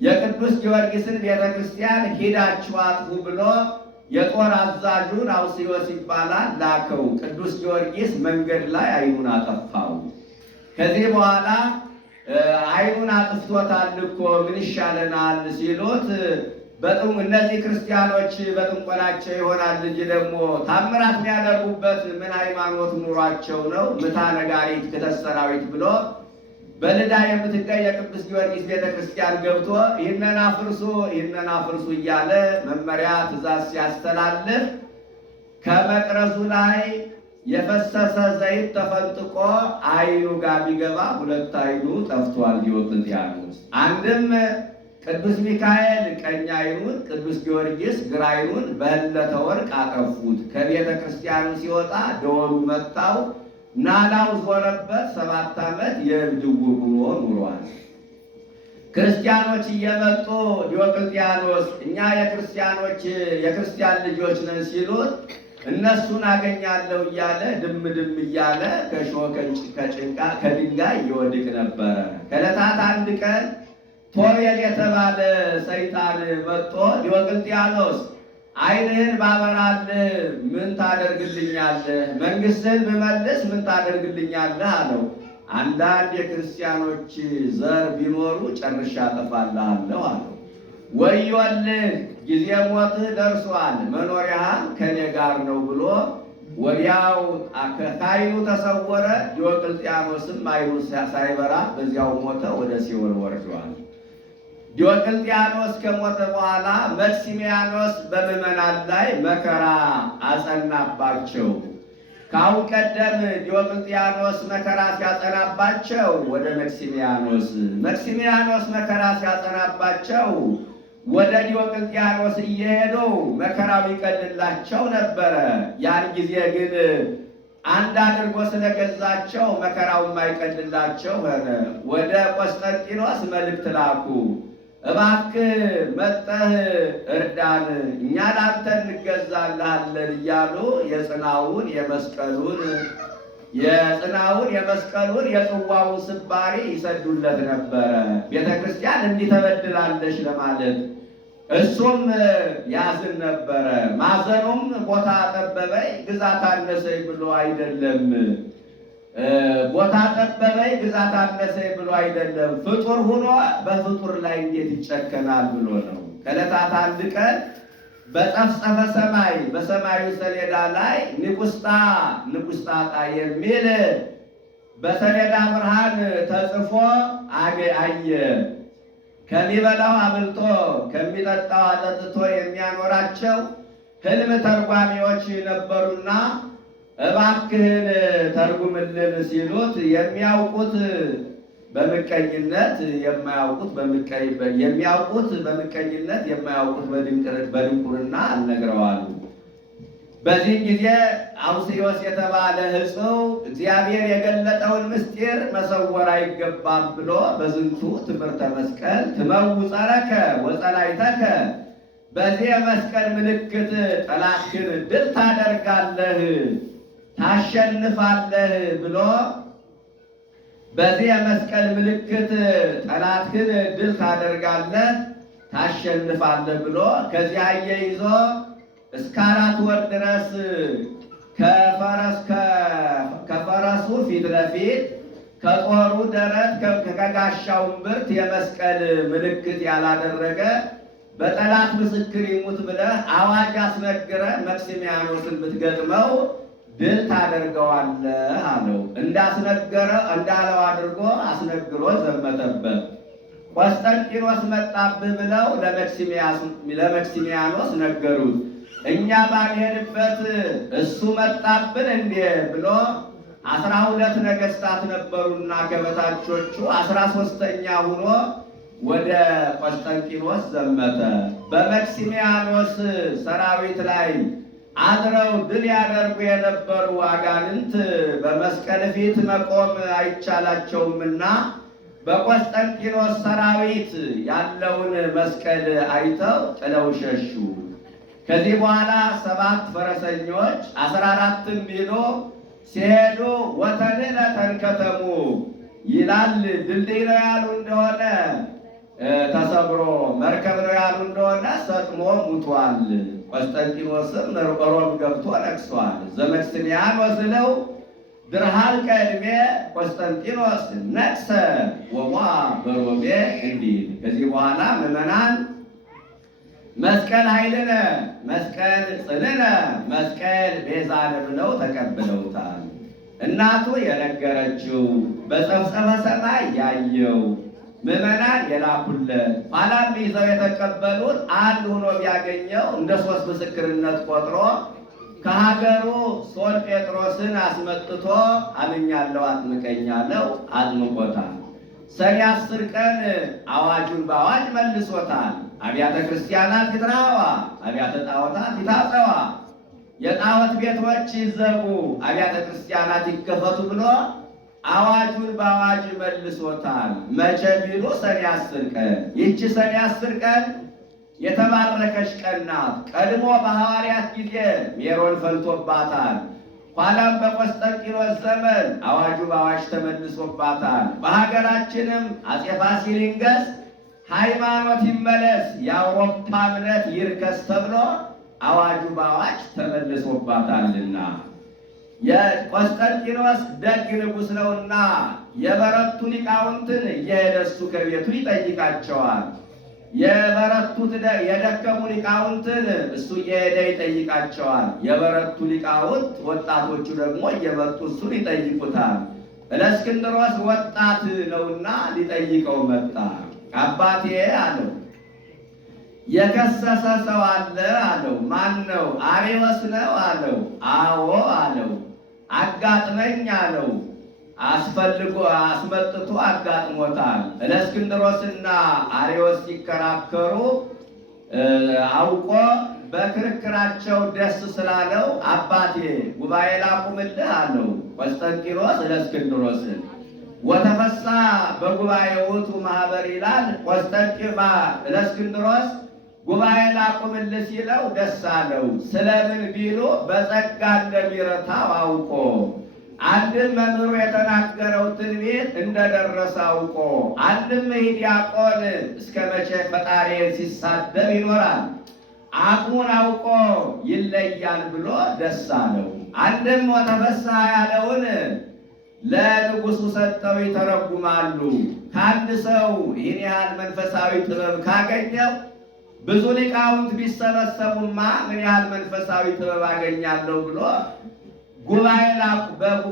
የቅዱስ ጊዮርጊስን ቤተ ክርስቲያን ሂዳችሁ አጥፉ ብሎ የጦር አዛዡን አውስዮስ ይባላል ላከው። ቅዱስ ጊዮርጊስ መንገድ ላይ ዓይኑን አጠፋው። ከዚህ በኋላ ዓይኑን አጥፍቶታል እኮ ምን ይሻለናል ሲሉት እነዚህ ክርስቲያኖች በጥንቆላቸው ይሆናል እንጂ ደግሞ ታምራት የሚያደርጉበት ምን ሃይማኖት ኑሯቸው ነው? ምታ ነጋሪት ክተት ሰራዊት ብሎ በልዳ የምትገኝ የቅዱስ ጊዮርጊስ ቤተ ክርስቲያን ገብቶ ይህንን አፍርሱ እያለ መመሪያ ትእዛዝ ሲያስተላልፍ ከመቅረዙ ላይ የፈሰሰ ዘይት ተፈንጥቆ ዓይኑ ጋር ቢገባ ሁለት ዓይኑ ጠፍቷል ዲዮቅልጥያኖስ። አንድም ቅዱስ ሚካኤል ቀኝ ዓይኑን፣ ቅዱስ ጊዮርጊስ ግራ ዓይኑን በህለተ ወርቅ አጠፉት። ከቤተ ክርስቲያኑ ሲወጣ ደወሉ መታው፣ ናላው ዞረበት። 7 ዓመት የእብድ ዕውር ሆኖ ኑሯል። ክርስቲያኖች እየመጡ ዲዮቅልጥያኖስ እኛ የክርስቲያን ልጆች ነን ሲሉት እነሱን አገኛለሁ እያለ ድም እያለ ከድንጋይ ይወድቅ ነበረ። ከዕለታት አንድ ቀን ቶቤል የተባለ ሰይጣን መጥቶ ዲዮቅልጥያኖስ ዓይንህን ባበራልህ ምን ታደርግልኛለህ? መንግሥትህን ብመልስ ምን ታደርግልኛለህ አለው። አንዳንድ የክርስቲያኖች ዘር ቢኖሩ ጨርሻ አጠፋልሃለሁ አለው። ወዮልህ ጊዜ ሞትህ ደርሷል፣ መኖሪያህም ከኔ ጋር ነው ብሎ ወዲያው ከዓይኑ ተሰወረ። ዲዮቅልጥያኖስም ዓይኑ ሳይበራ በዚያው ሞተ፣ ወደ ሲኦል ወርዷል። ዲዮቅልጥያኖስ ከሞተ በኋላ መክሲሚያኖስ በምዕመናን ላይ መከራ አጸናባቸው። ከአሁን ቀደም ዲዮቅልጥያኖስ መከራ ሲያጸናባቸው ወደ መክሲሚያኖስ መከራ ሲያጸናባቸው ወደ ዲዮቅልጥያኖስ እየሄዱ መከራው ይቀልላቸው ነበረ። ያን ጊዜ ግን አንድ አድርጎ ስለገዛቸው መከራው የማይቀልላቸው ሆነ። ወደ ቆስጠንጢኖስ መልእክት ላኩ። እባክህ መጠህ እርዳን፣ እኛ ላንተ እንገዛልሃለን እያሉ የጽናውን የመስቀሉን የጽዋውን ስባሪ ይሰዱለት ነበረ። ቤተ ክርስቲያን እንዲህ ተበድላለች ለማለት እሱም ያዝን ነበረ። ማዘኑም ቦታ ጠበበኝ ግዛት አነሰኝ ብሎ አይደለም፣ ቦታ ጠበበኝ ግዛት አነሰኝ ብሎ አይደለም፣ ፍጡር ሆኖ በፍጡር ላይ እንዴት ይጨከናል ብሎ ነው። ከዕለታት አንድ ቀን በጸፍጸፈ ሰማይ በሰማዩ ሰሌዳ ላይ ንቁስጣጣ የሚል በሰሌዳ ብርሃን ተጽፎ አየ። ከሚበላው አብልቶ ከሚጠጣው አጠጥቶ የሚያኖራቸው ሕልም ተርጓሚዎች ነበሩና እባክህን ተርጉምልን ሲሉት የሚያውቁት በምቀኝነት የማያውቁት በምቀኝነት የማያውቁት በድንቁርና አልነግረዋሉ። በዚህ ጊዜ አውስዮስ የተባለ ሕጽው እግዚአብሔር የገለጠውን ምስጢር መሰወር አይገባም ብሎ በዝንቱ ትምህርተ መስቀል ትመውፀረከ ወጸላይተከ፣ በዚህ የመስቀል ምልክት ጠላትህን ድል ታደርጋለህ ታሸንፋለህ ብሎ በዚህ የመስቀል ምልክት ጠላትህን ድል ታደርጋለህ ታሸንፋለህ ብሎ ከዚህ አያይዞ እስከ 4 ወር ድረስ ከፈረሱ ፊት ለፊት ከጦሩ ደረት ከጋሻው እምብርት የመስቀል ምልክት ያላደረገ በጠላት ምስክር ይሙት ብለህ አዋጅ አስነግረ መክሲሚያኖስን ብትገጥመው ድል ታደርገዋለህ አለው። እንዳለው አድርጎ አስነግሮ ዘመተበት። ቆስጠንጢኖስ መጣብህ ብለው ለመክሲሚያኖስ ነገሩት። እኛ ባልሄድበት እሱ መጣብን እንዴ ብሎ 12 ነገሥታት ነበሩና ከበታቾቹ 13ኛ ሆኖ ወደ ቆስጠንጢኖስ ዘመተ። በመክሲሚያኖስ ሰራዊት ላይ አድረው ድል ያደርጉ የነበሩ አጋንንት በመስቀል ፊት መቆም አይቻላቸውምና በቆስጠንጢኖስ ሰራዊት ያለውን መስቀል አይተው ጥለው ሸሹ። ከዚህ በኋላ 7 ፈረሰኞች 14ም ቢሎ ሲሄዱ ወተንነ ተንከተሙ ይላል። ድልድይ ነው ያሉ እንደሆነ ተሰብሮ፣ መርከብ ነው ያሉ እንደሆነ ሰጥሞ ሙቷል። ቆስጠንጢኖስም ሮም ገብቶ ነግሷል። ዘመክስሚያኖስ ነው ድርሃል ቀድሜ ቆስጠንጢኖስ ነግሰ ወሟ በሮሜ እንዲል። ከዚህ በኋላ ምዕመናን መስቀል ኃይልነ፣ መስቀል ጽንዕነ፣ መስቀል ቤዛነ ብለው ተቀብለውታል። እናቱ የነገረችው በጸፍጸፈ ሰማይ ያየው ምዕመናን የላኩለት ኋላም ይዘው የተቀበሉት አንድ ሆኖ ቢያገኘው እንደ 3 ምስክርነት ቆጥሮ ከሀገሩ ሶል ጴጥሮስን አስመጥቶ አምኛለሁ አጥምቀኛለሁ አጥምቆታል። ሰኔ 10 ቀን አዋጁን በአዋጅ መልሶታል። አብያተ ክርስቲያናት ይትራዋ፣ አብያተ ጣዖታት ይታጸዋ፣ የጣዖት ቤቶች ይዘጉ፣ አብያተ ክርስቲያናት ይከፈቱ ብሎ አዋጁን በአዋጅ መልሶታል። መቼ ቢሉ ሰኔ 10 ቀን። ይህች ሰኔ 10 ቀን የተባረከች ቀን ናት። ቀድሞ በሐዋርያት ጊዜ ሜሮን ፈልቶባታል። ኋላም በቆስጠንጢኖስ ዘመን አዋጁ በአዋጅ ተመልሶባታል። በሀገራችንም አፄ ፋሲል ይንገስ፣ ሃይማኖት ይመለስ፣ የአውሮፓ እምነት ይርከስ ተብሎ አዋጁ በአዋጅ ተመልሶባታልና የቆስጠንጢኖስ ደግ ንጉሥ ነውና የበረቱ ሊቃውንትን እየሄደ እሱ ከቤቱ ይጠይቃቸዋል። የበረቱት የደከሙ ሊቃውንትን እሱ እየሄደ ይጠይቃቸዋል። የበረቱ ሊቃውንት ወጣቶቹ ደግሞ እየመጡ እሱን ይጠይቁታል። እለእስክንድሮስ ወጣት ነውና ሊጠይቀው መጣ። አባቴ አለው፣ የከሰሰ ሰው አለ አለው። ማን ነው? አርዮስ ነው አለው። አዎ አለው። አጋጥመኝ አለው። አስፈልጎ አስመጥቶ አጋጥሞታል። እለእስክንድሮስና አርዮስ ሲከራከሩ አውቆ በክርክራቸው ደስ ስላለው አባቴ ጉባኤ ላቁምልህ አለው። ቆስጠንጢኖስ እለእስክንድሮስን ወተፈሳ በጉባኤ ውእቱ ማህበር ይላል። እለእስክንድሮስ ጉባኤ ላቁምልህ ሲለው ደስ አለው። ስለምን ቢሉ በጸጋ እንደሚረታው አውቆ አንድም መምህሩ የተናገረው ትንቢት እንደደረሰ አውቆ አንድም ይህ ዲያቆን እስከ መቼ ፈጣሪን ሲሳደብ ይኖራል አቅሙን አውቆ ይለያል ብሎ ደስ አለው። አንድም ወተፈሳ ያለውን ለንጉሡ ሰጠው ይተረጉማሉ። ከአንድ ሰው ይህን ያህል መንፈሳዊ ጥበብ ካገኘው ብዙ ሊቃውንት ቢሰበሰቡማ ምን ያህል መንፈሳዊ ጥበብ አገኛለሁ ብሎ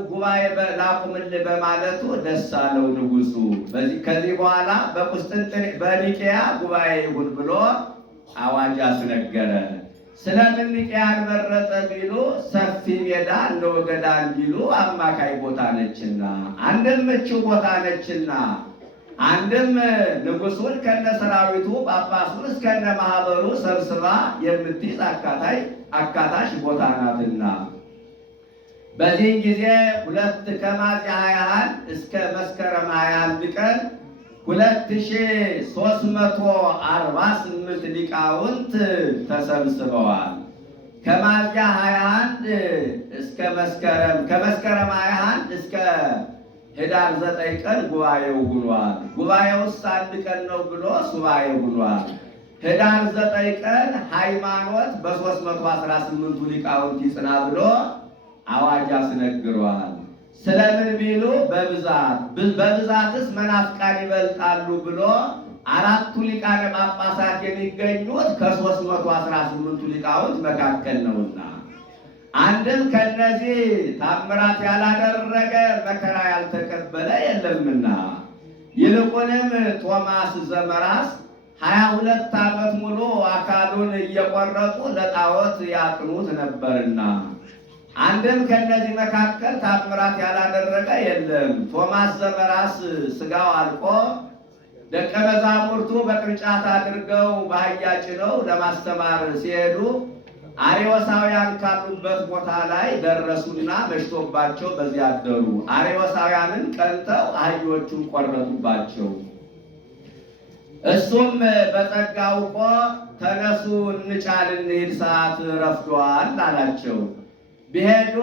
ጉባኤ ላቁምልህ በማለቱ ደስ አለው ንጉሡ። ከዚህ በኋላ በኒቄያ ጉባኤ ይሁን ብሎ አዋጅ አስነገረ። ስለምን ኒቄያን መረጠ ቢሉ ሰፊ ሜዳ እንደ ወገዳ እንዲሉ አማካይ ቦታ ነችና፣ አንድም ምቹ ቦታ ነችና፣ አንድም ንጉሡን ከነ ሰራዊቱ ጳጳሱን እስከነ ማህበሩ ሰብስባ የምትይዝ አካታች ቦታ ናትና በዚህን ጊዜ ከሚያዝያ 21 እስከ መስከረም 21 ቀን 2348 ሊቃውንት ተሰብስበዋል። ከሚያዝያ 21 እስከ ከመስከረም 21 እስከ ህዳር 9 ቀን ጉባኤው ውሏል። ጉባኤውስ አንድ ቀን ነው ብሎ ሱባኤ ውሏል። ህዳር 9 ቀን ሃይማኖት በ318 ሊቃውንት ይጽና ብሎ አዋጅ አስነግሯል። ስለምን ቢሉ በብዛትስ መናፍቃን ይበልጣሉ ብሎ 4ቱ ሊቃነ ጳጳሳት የሚገኙት ከ318 ሊቃውንት መካከል ነውና፣ አንድም ከነዚህ ታምራት ያላደረገ መከራ ያልተቀበለ የለምና፣ ይልቁንም ቶማስ ዘመራስ 22 ዓመት ሙሉ አካሉን እየቆረጡ ለጣዖት ያጥኑት ነበርና፣ አንድም ከነዚህ መካከል ታምራት ያላደረገ የለም። ቶማስ ዘመራስ ስጋው አልቆ ደቀ መዛሙርቱ በቅርጫት አድርገው በአህያ ጭነው ለማስተማር ሲሄዱ አርዮሳውያን ካሉበት ቦታ ላይ ደረሱና መሽቶባቸው በዚያ አደሩ። አርዮሳውያንን ቀንተው አህዮቹን ቆረጡባቸው። እሱም በጸጋ አውቆ ተነሱ እንጫን እንሂድ ሰዓት ረፍዷል አላቸው። ቢሄዱ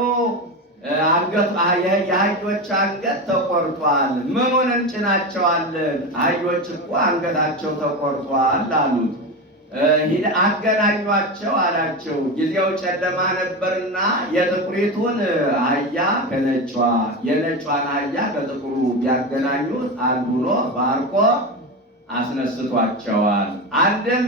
የአህዮች አንገት ተቆርጧል። ምኑን እንጭናቸዋለን? አህዮች እኮ አንገታቸው ተቆርጧል አሉት። አገናኟቸው አላቸው። ጊዜው ጨለማ ነበርና የጥቁሪቱን አህያ ከነጯ የነጯን አህያ ከጥቁሩ ቢያገናኙት አንዱ ሆኖ ባርኮ አስነስቷቸዋል። አንድም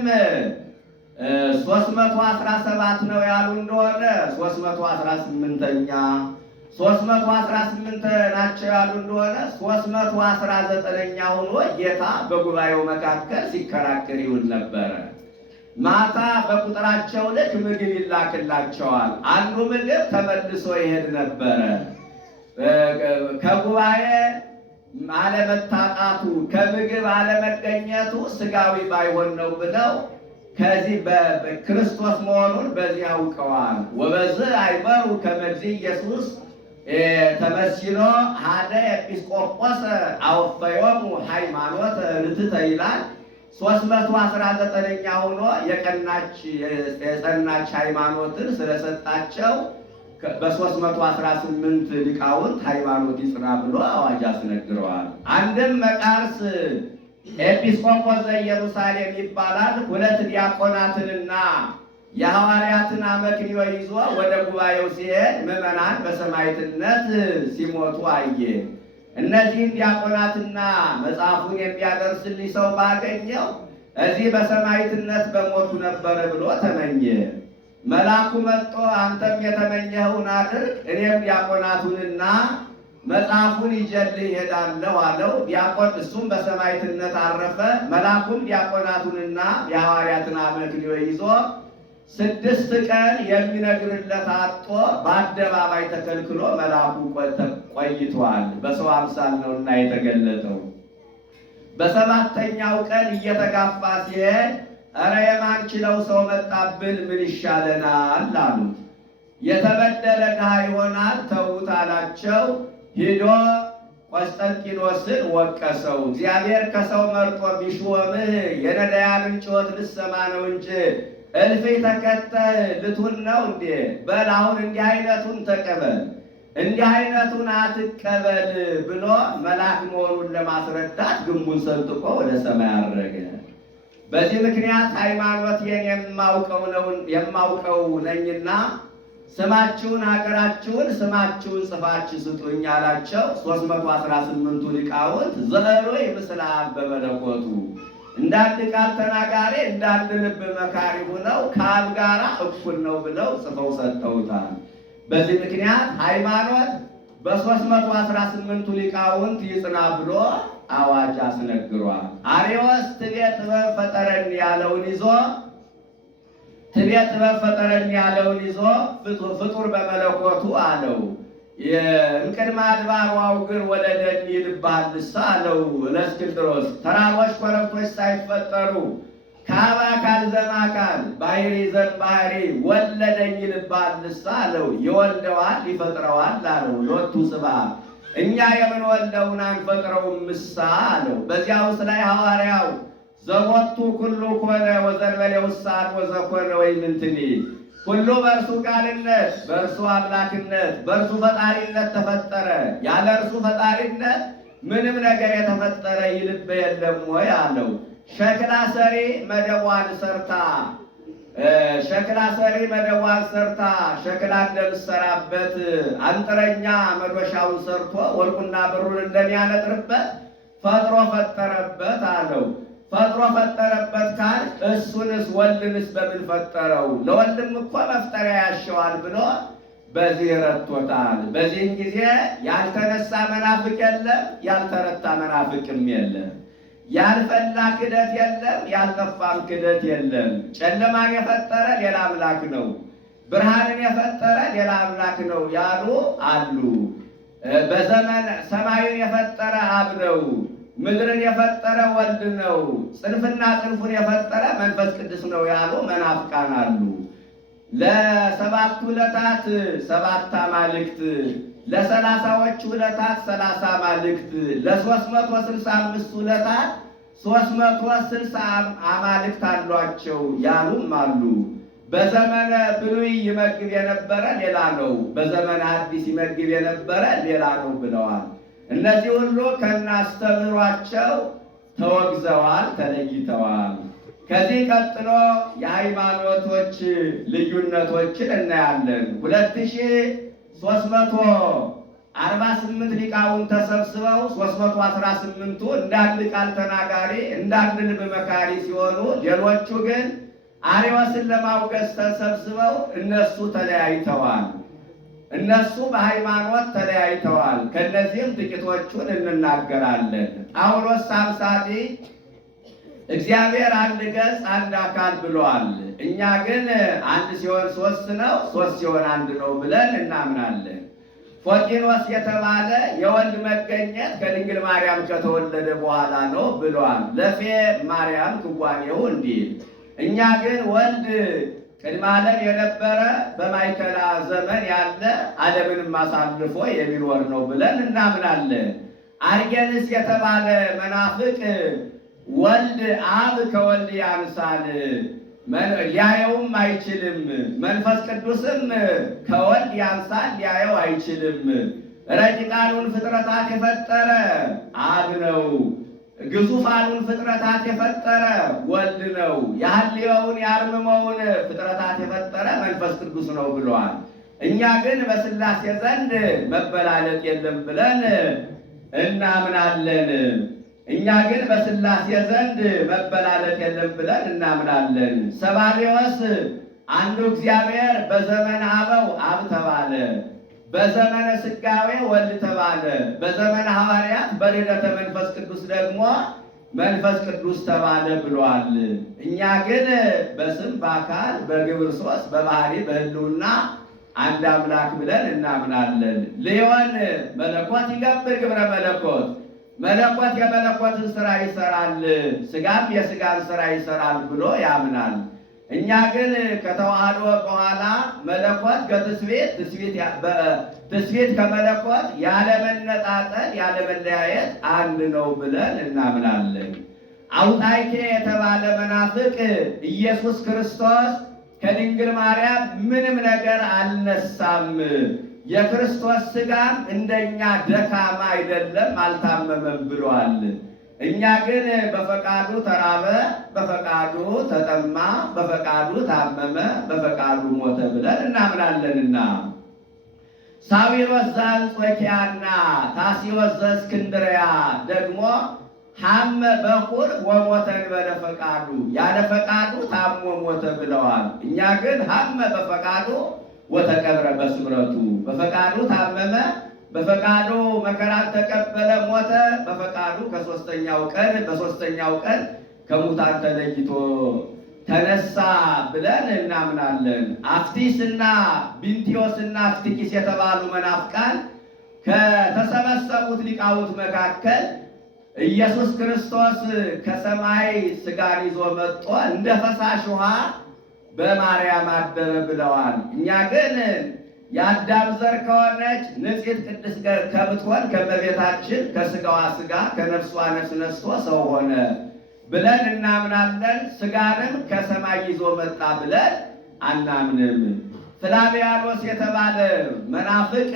317 ነው ያሉ እንደሆነ 318ኛ 318 ናቸው ያሉ እንደሆነ 319ኛ ሆኖ ጌታ በጉባኤው መካከል ሲከራከር ይውል ነበረ። ማታ በቁጥራቸው ልክ ምግብ ይላክላቸዋል። አንዱ ምግብ ተመልሶ ይሄድ ነበረ። ከጉባኤ አለመታጣቱ ከምግብ አለመገኘቱ ስጋዊ ባይሆን ነው ብለው ከዚህ በክርስቶስ መሆኑን በዚህ አውቀዋል። ወበዚህ አይመሩ ከመዚ ኢየሱስ ተመስሎ ሀደ ኤጲስቆጶስ አወፈዮሙ ሃይማኖት ርትዕተ ይላል። 319ኛ ሆኖ የጸናች ሃይማኖትን ስለሰጣቸው በ318 ሊቃውንት ሃይማኖት ይጽና ብሎ አዋጅ አስነግረዋል። አንድም መቃርስ ኤጲስቆጶስ ዘኢየሩሳሌም ይባላል። 2 ዲያቆናትንና የሐዋርያትን አመክንዮ ይዞ ወደ ጉባኤው ሲሄድ ምዕመናን በሰማዕትነት ሲሞቱ አየ። እነዚህም ዲያቆናትና መጽሐፉን የሚያደርስልኝ ሰው ባገኘው እዚህ በሰማዕትነት በሞቱ ነበር ብሎ ተመኘ። መልአኩ መጥቶ አንተም የተመኘኸውን አድርግ፣ እኔም ዲያቆናቱንና መጽሐፉን ይዤልህ እሄዳለሁ አለው። እሱም በሰማዕትነት አረፈ። መልአኩም ዲያቆናቱንና የሐዋርያትን አመክንዮ ይዞ 6 ቀን የሚነግርለት አጥቶ በአደባባይ ተከልክሎ መልአኩ ቆይቷል። በሰው አምሳል ነውና የተገለጠው። በ7ኛው ቀን እየተጋፋ ሲሄድ እረ የማንችለው ሰው መጣብን፣ ምን ይሻለናል አሉት። የተበደለ ድሃ ይሆናል ተዉት አላቸው። ሂዶ ቆስጠንጢኖስን ወቀሰው። እግዚአብሔር ከሰው መርጦ ቢሾምህ የነዳያንን ጩኸት ልሰማ ነው እንጂ እልፍኝ ተከተህ ልቱን ነው እንዴ? በል አሁን እንዲህ አይነቱን ተቀበል፣ እንዲህ አይነቱን አትቀበል ብሎ መልአክ መሆኑን ለማስረዳት ግንቡን ሰንጥቆ ወደ ሰማይ አረገ። በዚህ ምክንያት ሃይማኖቴን የማውቀው ነኝና ስማችሁን ሀገራችሁን ስማችሁን ጽፋችሁ ስጡኝ አላቸው። 318ቱ ሊቃውንት ዘዕሩይ ምስለ አብ በመለኮቱ እንዳንድ ቃል ተናጋሪ እንዳንድ ልብ መካሪ ሆነው ከአብ ጋራ እኩል ነው ብለው ጽፈው ሰጥተውታል። በዚህ ምክንያት ሃይማኖት በ318ቱ ሊቃውንት ይጽና ብሎ አዋጅ አስነግሯል። አርዮስ ትቤ ጥበብ ፈጠረኒ ያለውን ይዞ ፍጡር በመለኮቱ አለው። የእንቅድመ አድባር ዋውግር ወለደኒ ይልብሃልሳ አለው ለእስክንድሮስ። ተራሮች ኮረብቶች ሳይፈጠሩ ከአብ አካል ዘእምአካል ባሕሪ ዘእምባሕሪ ወለደኝ ይልብሃልሳ አለው። ይወልደዋል ይፈጥረዋል አለው። ሎቱ ስብሐት እኛ የምንወልደውን አንፈጥረውም ምሳ አለው። በዚያ ውስጥ ላይ ሐዋርያው ዘቦቱ ኩሉ ኮነ ወዘእንበሌ ውሳን ወዘኮነ ወይምንትኒ ሁሉ በእርሱ ቃልነት በእርሱ አምላክነት በእርሱ ፈጣሪነት ተፈጠረ። ያለ እርሱ ፈጣሪነት ምንም ነገር የተፈጠረ ይልብ የለም ወይ አለው። ሸክላ ሰሪ መደቧን ሰርታ ሸክላ እንደምትሰራበት አንጥረኛ መዶሻውን ሰርቶ ወርቁና ብሩን እንደሚያነጥርበት ፈጥሮ ፈጠረበት አለው። ፈጥሮ ፈጠረበት ካል እሱንስ ወልድንስ በምን ፈጠረው? ለወልድም እኮ መፍጠሪያ ያሸዋል ብሎ በዚህ ረድቶታል። በዚህም ጊዜ ያልተነሳ መናፍቅ የለም፣ ያልተረታ መናፍቅም የለም። ያልፈላ ክደት የለም፣ ያልጠፋም ክደት የለም። ጨለማን የፈጠረ ሌላ አምላክ ነው፣ ብርሃንን የፈጠረ ሌላ አምላክ ነው ያሉ አሉ። በዘመን ሰማዩን የፈጠረ አብ ነው፣ ምድርን የፈጠረ ወልድ ነው፣ ጽንፍና ጽንፉን የፈጠረ መንፈስ ቅዱስ ነው ያሉ መናፍቃን አሉ። ለሰባቱ ዕለታት 7 አማልክት፣ ለ30ዎቹ ዕለታት 30 አማልክት፣ ለ365 ዕለታት 360 አማልክት አሏቸው ያሉም አሉ። በዘመነ ብሉይ ይመግብ የነበረ ሌላ ነው፣ በዘመነ ሐዲስ ይመግብ የነበረ ሌላ ነው ብለዋል። እነዚህ ሁሉ ከናስተምሯቸው ተወግዘዋል፣ ተለይተዋል። ከዚህ ቀጥሎ የሃይማኖቶች ልዩነቶችን እናያለን። 2348 ሊቃውንት ተሰብስበው 318ቱ እንዳንድ ቃል ተናጋሪ እንዳንድ ልብ መካሪ ሲሆኑ፣ ሌሎቹ ግን አርዮስን ለማውገዝ ተሰብስበው እነሱ ተለያይተዋል። እነሱ በሃይማኖት ተለያይተዋል። ከነዚህም ጥቂቶቹን እንናገራለን። ጳውሎስ ሳምሳጢ እግዚአብሔር አንድ ገጽ አንድ አካል ብሏል። እኛ ግን አንድ ሲሆን ሶስት ነው፣ ሶስት ሲሆን አንድ ነው ብለን እናምናለን። ፎቂኖስ የተባለ የወልድ መገኘት ከድንግል ማርያም ከተወለደ በኋላ ነው ብሏል። ለፌ ማርያም ክዋኔው እንዲል እኛ ግን ወልድ ቅድመ ዓለም የነበረ በማይከላ ዘመን ያለ ዓለምንም አሳልፎ የሚኖር ነው ብለን እናምናለን። አርጌንስ የተባለ መናፍቅ ወልድ አብ ከወልድ ያንሳል፣ ሊያየውም አይችልም፣ መንፈስ ቅዱስም ከወልድ ያንሳል፣ ሊያየው አይችልም። ረቂቃኑን ፍጥረታት የፈጠረ አብ ነው፣ ግዙፋኑን ፍጥረታት የፈጠረ ወልድ ነው፣ የሐልዮውን የአርምሞውን ፍጥረታት የፈጠረ መንፈስ ቅዱስ ነው ብለዋል። እኛ ግን በሥላሴ ዘንድ መበላለጥ የለም ብለን እናምናለን። እኛ ግን በሥላሴ ዘንድ መበላለጥ የለም ብለን እናምናለን። ሰባሌዎስ አንዱ እግዚአብሔር በዘመነ አበው አብ ተባለ፣ በዘመነ ሥጋዌ ወልድ ተባለ፣ በዘመነ ሐዋርያት በልደተ መንፈስ ቅዱስ ደግሞ መንፈስ ቅዱስ ተባለ ብሏል። እኛ ግን በስም በአካል በግብር ሦስት በባህሪ በሕልውና አንድ አምላክ ብለን እናምናለን። ሊሆን መለኮት ይገብር ግብረ መለኮት፣ መለኮት የመለኮትን ሥራ ይሰራል፣ ሥጋም የሥጋን ሥራ ይሰራል ብሎ ያምናል። እኛ ግን ከተዋህዶ በኋላ መለኮት ከትስብእት ትስብእት ከመለኮት ያለመነጣጠል ያለመለያየት አንድ ነው ብለን እናምናለን። አውጣይኬ የተባለ መናፍቅ ኢየሱስ ክርስቶስ ከድንግል ማርያም ምንም ነገር አልነሳም፣ የክርስቶስ ሥጋም እንደኛ ደካማ አይደለም አልታመመም ብሏል። እኛ ግን በፈቃዱ ተራበ፣ በፈቃዱ ተጠማ፣ በፈቃዱ ታመመ፣ በፈቃዱ ሞተ ብለን እናምናለንና ሳዊሮስ ዘአንጾኪያና ታሲዮስ ዘእስክንድርያ ደግሞ ሐመ በኩር ወሞተ እንበለ ፈቃዱ፣ ያለ ፈቃዱ ታሞ ሞተ ብለዋል። እኛ ግን ሐመ በፈቃዱ ወተቀብረ በስምረቱ፣ በፈቃዱ ታመመ፣ በፈቃዱ መከራን ተቀበለ፣ ሞተ፣ በፈቃዱ በሦስተኛው ቀን ከሙታን ተለይቶ ተነሳ ብለን እናምናለን። አፍቲስና ቢንቲዮስና አፍቲኪስ የተባሉ መናፍቃን ከተሰበሰቡት ሊቃውንት መካከል ኢየሱስ ክርስቶስ ከሰማይ ሥጋን ይዞ መጥቶ እንደ ፈሳሽ ውሃ በማርያም አደረ ብለዋል። እኛ ግን የአዳም ዘር ከሆነች ንጽሕት ቅድስት ከምትሆን ከእመቤታችን ከሥጋዋ ሥጋ ከነፍሷ ነፍስ ነስቶ ሰው ሆነ ብለን እናምናለን። ሥጋንም ከሰማይ ይዞ መጣ ብለን አናምንም። ፍላቪያኖስ የተባለ መናፍቅ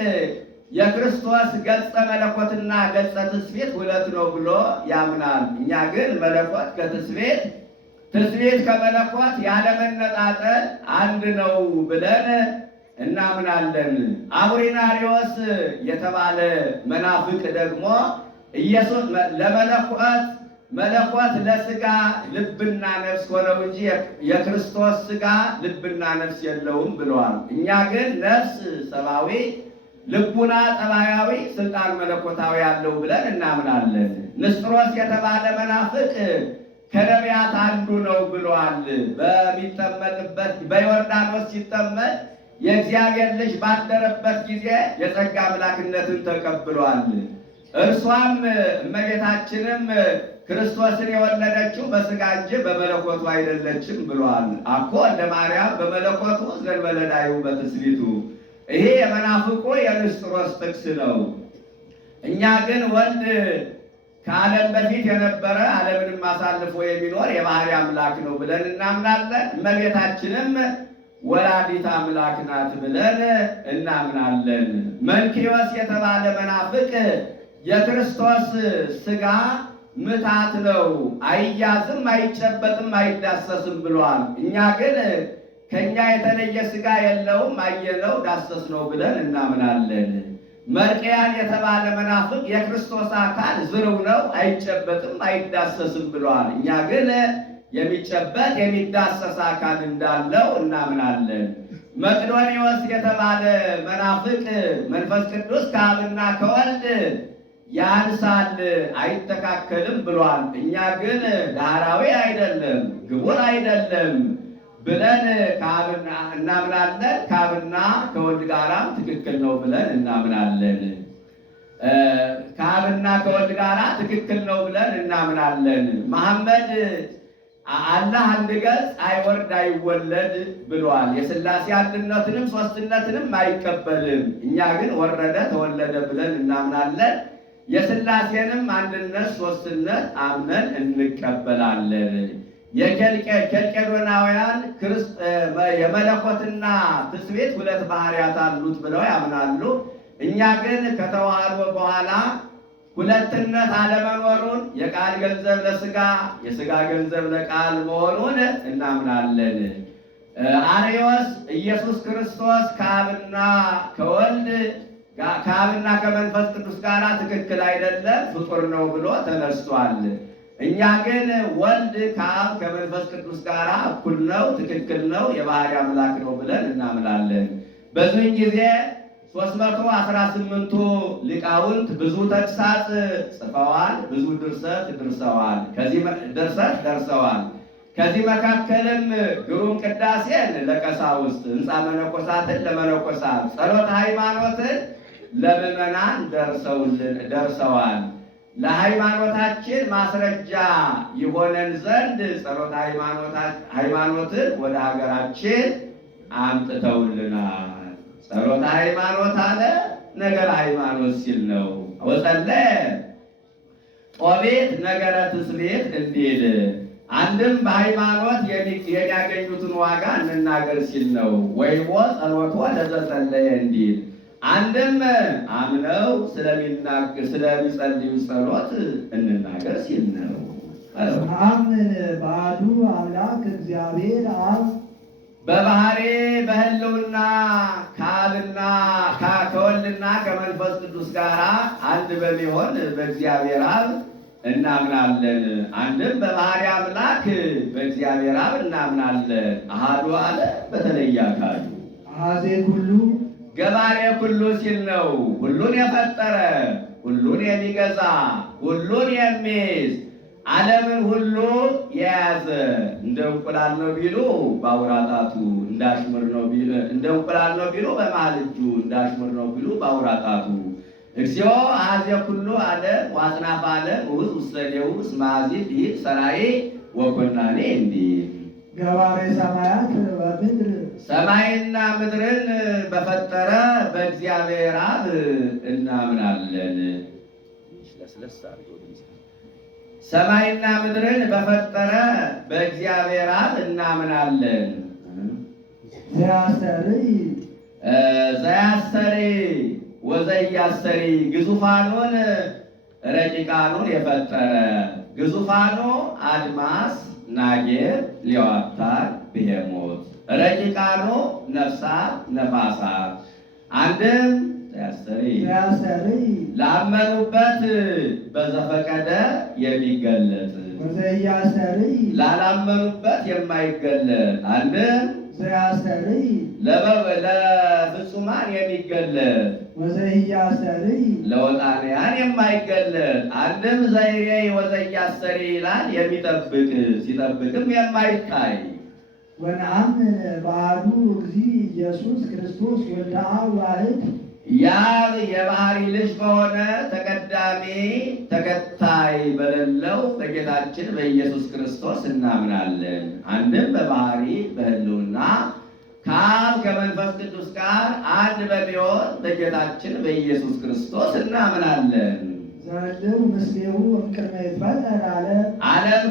የክርስቶስ ገጸ መለኮትና ገጸ ትስብእት ሁለት ነው ብሎ ያምናል። እኛ ግን መለኮት ከትስብእት ትስብእት ከመለኮት ያለመነጣጠል አንድ ነው ብለን እናምናለን። አቡሪናሪዎስ የተባለ መናፍቅ ደግሞ ኢየሱስ መለኮት ለሥጋ ልብና ነፍስ ሆነው እንጂ የክርስቶስ ሥጋ ልብና ነፍስ የለውም ብለዋል። እኛ ግን ነፍስ ሰብአዊ፣ ልቡና ጠባያዊ፣ ስልጣን መለኮታዊ ያለው ብለን እናምናለን። ንስጥሮስ የተባለ መናፍቅ ከነቢያት አንዱ ነው ብሏል። በሚጠመቅበት በዮርዳኖስ ሲጠመቅ የእግዚአብሔር ልጅ ባደረበት ጊዜ የጸጋ አምላክነትን ተቀብሏል። እርሷም እመቤታችንም ክርስቶስን የወለደችው በሥጋ እንጂ በመለኮቱ አይደለችም ብሏል። አኮ እንደ ማርያም በመለኮቱ ዘእንበለ ዳይሙ በትስብእቱ። ይሄ የመናፍቁ የንስጥሮስ ጥቅስ ነው። እኛ ግን ወልድ ከዓለም በፊት የነበረ ዓለምንም አሳልፎ የሚኖር የባህሪ አምላክ ነው ብለን እናምናለን። እመቤታችንም ወላዲት አምላክ ናት ብለን እናምናለን። መልኪዮስ የተባለ መናፍቅ የክርስቶስ ሥጋ ምታት ነው፣ አይያዝም፣ አይጨበጥም፣ አይዳሰስም ብሏል። እኛ ግን ከእኛ የተለየ ሥጋ የለውም፣ አየነው፣ ዳሰስነው ብለን እናምናለን። መርቅያን የተባለ መናፍቅ የክርስቶስ አካል ዝርው ነው፣ አይጨበጥም፣ አይዳሰስም ብሏል። እኛ ግን የሚጨበጥ የሚዳሰስ አካል እንዳለው እናምናለን። መቅዶኒዎስ የተባለ መናፍቅ መንፈስ ቅዱስ ከአብና ከወልድ ያንሳል አይተካከልም ብሏል። እኛ ግን ዳህራዊ አይደለም ግቡር አይደለም ብለን እናምናለን። ከአብና ከወልድ ጋራም ትክክል ነው ብለን እናምናለን። ከአብና ከወልድ ጋራ ትክክል ነው ብለን እናምናለን። መሐመድ አላህ አንድ ገጽ አይወርድ አይወለድ ብሏል። የሥላሴ አንድነትንም ሦስትነትንም አይቀበልም። እኛ ግን ወረደ ተወለደ ብለን እናምናለን። የሥላሴንም አንድነት ሦስትነት አምነን እንቀበላለን። የኬልቄዶናውያን የመለኮትና ትስብእት ሁለት ባህርያት አሉት ብለው ያምናሉ። እኛ ግን ከተዋህዶ በኋላ ሁለትነት አለመኖሩን የቃል ገንዘብ ለሥጋ የሥጋ ገንዘብ ለቃል መሆኑን እናምናለን። አርዮስ ኢየሱስ ክርስቶስ ከአብና ከወልድ ከአብና ከመንፈስ ቅዱስ ጋር ትክክል አይደለም ፍጡር ነው ብሎ ተነስቷል። እኛ ግን ወልድ ከአብ ከመንፈስ ቅዱስ ጋር እኩል ነው፣ ትክክል ነው፣ የባህሪ አምላክ ነው ብለን እናምናለን። በዚህን ጊዜ 318ቱ ሊቃውንት ብዙ ተግሳጽ ጽፈዋል፣ ብዙ ድርሰት ደርሰዋል። ከዚህ መካከልም ግሩም ቅዳሴን ለቀሳውስት፣ ሕንፃ መነኮሳትን ለመነኮሳት፣ ጸሎተ ሃይማኖትን ለምዕመናን ደርሰዋል። ለሃይማኖታችን ማስረጃ ይሆነን ዘንድ ጸሎተ ሃይማኖትን ወደ ሀገራችን አምጥተውልናል። ጸሎተ ሃይማኖት አለ ነገረ ሃይማኖት ሲል ነው። ወጸለየ ጦቢት ነገረ ትስብእት እንዲል አንድም በሃይማኖት የሚያገኙትን ዋጋ እንናገር ሲል ነው። ወይቦ ጸሎቶ ለዘጸለየ እንዲል አንድም አምነው ስለሚጸልዩ ጸሎት እንናገር ሲል ነው። አምን ባዱ አምላክ እግዚአብሔር አብ በባህሪ በህልውና ከአብና ከወልድና ከመንፈስ ቅዱስ ጋር አንድ በሚሆን በእግዚአብሔር አብ እናምናለን። አንድም በባህሪ አምላክ በእግዚአብሔር አብ እናምናለን። አሐዱ አለ በተለየ አካሉ አሐዜ ኩሉ ገባሬ ኩሉ ሲል ነው። ሁሉን የፈጠረ ሁሉን የሚገዛ ሁሉን የሚይዝ ዓለምን ሁሉ የያዘ እንደ እንቁላል ነው ቢሉ በአውራ ጣቱ እንዳሽምር ነው ቢሉ እንደ እንቁላል ነው ቢሉ በመሃል እጁ እንዳሽምር ነው ቢሉ በአውራ ጣቱ እግዚኦ አሐዜ ኩሉ አለ ወአጽናፈ ዓለም ውእቱ ውስተ እዴሁ እስመ አዚዝ ይእቲ ሠራዬ ወኮናኔ እንዲል ገባሬ ሰማያት ወምድር ሰማይና ምድርን በፈጠረ በእግዚአብሔር አብ እናምናለን። ሰማይና ምድርን በፈጠረ በእግዚአብሔር አብ እናምናለን። ዘያስተሪ ወዘያስተሪ ግዙፋኑን ረቂቃኑን የፈጠረ ግዙፋኑ አድማስ ናጌር ሌዋታን ብሄሞት ረቂቃኑ ነፍሳት ነፋሳት አንድም ዘያስተሪ ላመኑበት በዘፈቀደ የሚገለጥ ወዘያስተሪ ላላመኑበት የማይገለጥ አንድም ዘያስተሪ ለፍጹማን የሚገለጥ ወዘያስተሪ ለወጣንያን የማይገለጥ አንድም ዘይሬ ወዘያስተሪ ይላል። የሚጠብቅ ሲጠብቅም የማይታይ ወነአምን በአሐዱ እግዚእ ኢየሱስ ክርስቶስ ወልደ አብ ዋሕድ ያብ የባህሪ ልጅ በሆነ ተቀዳሚ ተከታይ በሌለው በጌታችን በኢየሱስ ክርስቶስ እናምናለን። አንድም በባህሪ በህልውና ከአብ ከመንፈስ ቅዱስ ጋር አንድ በሚሆን በጌታችን በኢየሱስ ክርስቶስ እናምናለን። ዘህልው ምስሌሁ እምቅድመ ይትፈጠር ዓለም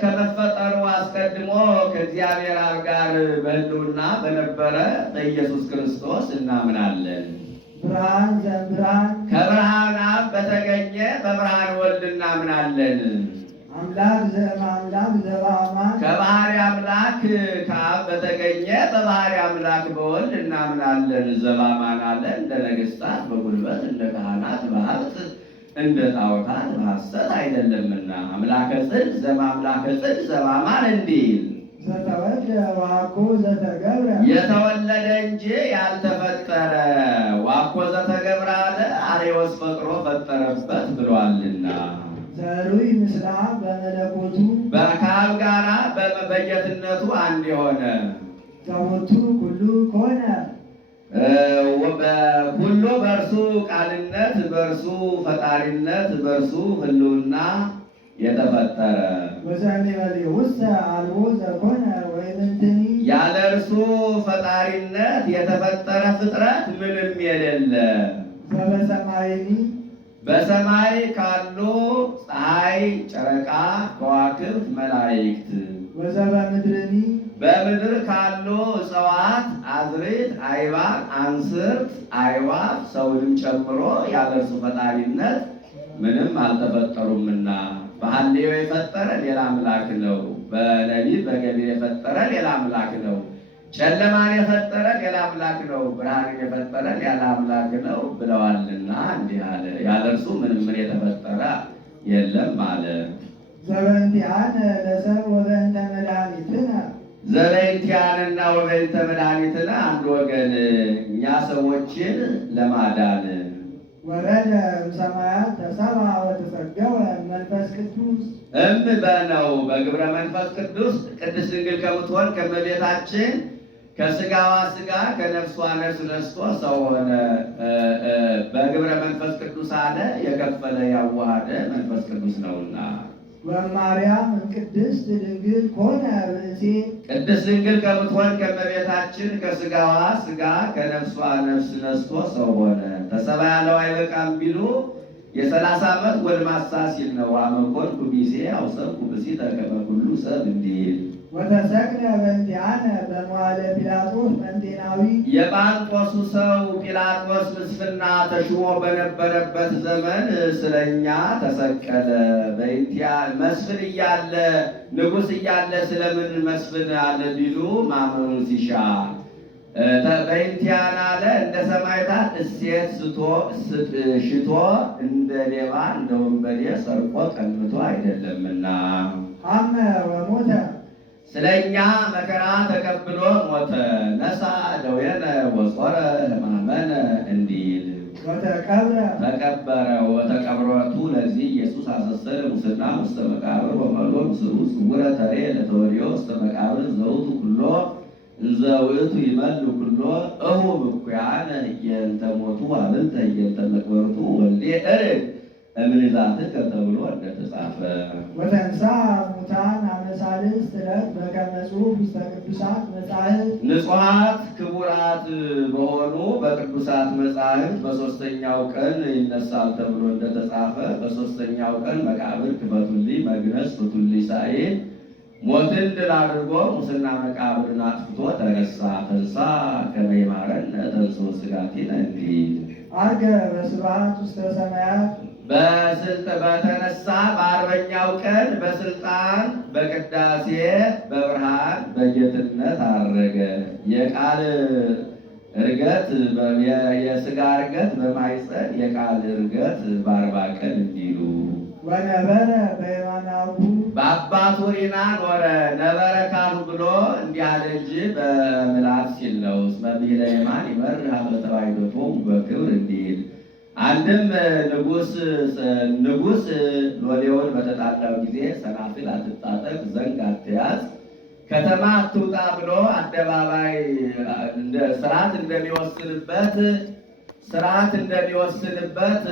ከመፈጠሩ አስቀድሞ ከእግዚአብሔር አብ ጋር በህልውና በነበረ በኢየሱስ ክርስቶስ እናምናለን። ብርሃን ዘእምብርሃን ከብርሃን አብ በተገኘ በብርሃን ወልድ እናምናለን። አምላክ ዘእምአምላክ ዘበአማን ከባህሪ አምላክ ከአብ በተገኘ በባህሪ አምላክ በወልድ እናምናለን። ዘበአማን አለ እንደ ነገሥታት በጉልበት እንደ ካህናት በሀብት እንደ ጣዖታት በሐሰት አይደለምና አምላከ ጽድቅ ዘእምአምላከ ጽድቅ ዘበአማን እንዲል ዘተወልደ ዋኮ ዘተገብረ የተወለደ እንጂ ያልተፈጠረ ዋኮ ዘተገብረ አለ አርዮስ ፈጥሮ ፈጠረበት ብሏልና ዘሩይ ምስላ በመለኮቱ ከአብ ጋራ በጌትነቱ አንድ የሆነ ዘቦቱ ኩሉ ኮነ ሁሉ በእርሱ ቃልነት በእርሱ ፈጣሪነት በእርሱ ህልውና የተፈጠረ ወዘእምኔሁ አልቦ ዘኮነ ወይምንትኒ ያለ እርሱ ፈጣሪነት የተፈጠረ ፍጥረት ምንም የሌለ ዘበሰማይኒ በሰማይ ካሉ ፀሐይ፣ ጨረቃ፣ ከዋክብት፣ መላእክት ወዘበምድርኒ በምድር ካሉ እጽዋት፣ አዝርዕት፣ አይባን፣ አንስርት፣ አይዋፍ ሰውንም ጨምሮ ያለ እርሱ ፈጣሪነት ምንም አልተፈጠሩምና በሐልዮ የፈጠረ ሌላ አምላክ ነው። በነቢብ በገቢር የፈጠረ ሌላ አምላክ ነው። ጨለማን የፈጠረ ሌላ አምላክ ነው። ብርሃንን የፈጠረ ሌላ አምላክ ነው ብለዋልና እንዲህ አለ። ያለ እርሱ ምንም የተፈጠረ የለም አለ። ዘበእንቲአነ ለሰብእ ወበእንተ መድኃኒትነ ዘበእንቲአነና ወበእንተ መድኃኒትነ አንድ ወገን እኛ ሰዎችን ለማዳን ወረደ እምሰማያት ተሰብአ ወተጸገወ መንፈስ ቅዱስ በነው በግብረ መንፈስ ቅዱስ ቅድስት ድንግል ከምትሆን ከእመቤታችን ከስጋዋ ስጋ ከነፍሷ ነፍስ ነስቶ ሰው ሆነ። በግብረ መንፈስ ቅዱስ አለ የከፈለ ያዋሃደ መንፈስ ቅዱስ ነውና። ወማርያም ቅድስት ድንግል ኮነ ብእሴ ቅድስት ድንግል ከምትሆን ከእመቤታችን ከስጋዋ ስጋ ከነፍሷ ነፍስ ነስቶ ሰው ሆነ። ተሰባ ያለው አይበቃም ቢሉ የ30 ዓመት ጎልማሳ ሲል ነው። አመኮንኩ ቢሴ አውሰብኩ ብእሲተ ከመ ኩሉ ሰብ እንዲል ወተሰቅለ በእንቲአነ በመዋዕለ ጲላጦስ ጴንጤናዊ የጳንጦሱ ሰው ጲላጦስ ምስፍና ተሹሞ በነበረበት ዘመን ስለኛ ተሰቀለ። መስፍን እያለ ንጉሥ እያለ ስለምን መስፍን አለ ቢሉ ማመኑን ሲሻ በእንቲአነ አለ እንደ ሰማዕታት እሴት ሽቶ እንደ ሌባ እንደ ወንበዴ ሰርቆ ቀምቶ አይደለምና አመ ወሞተ ስለኛ መከራ ተቀብሎ ሞተ። ነሳ ደዌነ ወጾረ ሕማመነ እንዲል ወተቀብረ ተቀበረ። ወተቀብሮቱ ለዚህ ኢየሱስ አሰሰለ ሙስና ውስተ መቃብር ወመሎ ምስሉ ጽውረ ተሬ ለተወልዮ ውስተ መቃብር ዘውቱ ኩሎ እንዘ ውእቱ ይመሉ ኩሎ እሁ ብኩያነ እየንተ ሞቱ አብልተ እየንተ መቅበርቱ ወልዴ እርግ እምንዛትከ ተብሎ እንደተጻፈ ወተንሥአ እሙታን አመ ሣልስት ዕለት በከመ ጽሑፍ ውስተ ቅዱሳት መጻሕፍት ንጹሐት ክቡራት በሆኑ በቅዱሳት መጻሕፍት በሦስተኛው ቀን ይነሳል ተብሎ እንደተጻፈ በሦስተኛው ቀን መቃብር ክፈቱልኝ መግነዝ ፍቱልኝ ሳይል ሞትን ድል አድርጎ ሙስና መቃብርን አጥፍቶ ተነሳ። ተንሥአ ከመ ይምሃረነ ተንሥኦ ሥጋቲነ እንዲል ዐርገ በስብሐት ውስተ ሰማያት በተነሳ በ40ኛው ቀን በስልጣን በቅዳሴ በብርሃን በጌትነት አረገ። የቃል እርገት የሥጋ እርገት በማኅፀን የቃል እርገት በ40 ቀን እንዲሉ ወነበረ በየማናሁ በአባቱ ሪና ኖረ። ነበረ ካሉ ብሎ እንዲህ አለ እንጂ በምልአት ሲል ነው። እስመ ብሂለ የማን ይመርህ ኀበ ተባይዶቶሙ በክብር እንዲል አንድም ንጉሥ ሎሌውን በተጣላው ጊዜ ሰናፍል አትጣጠቅ፣ ዘንግ አትያዝ፣ ከተማ አትውጣ ብሎ አደባባይ ስርዓት እንደሚወስንበት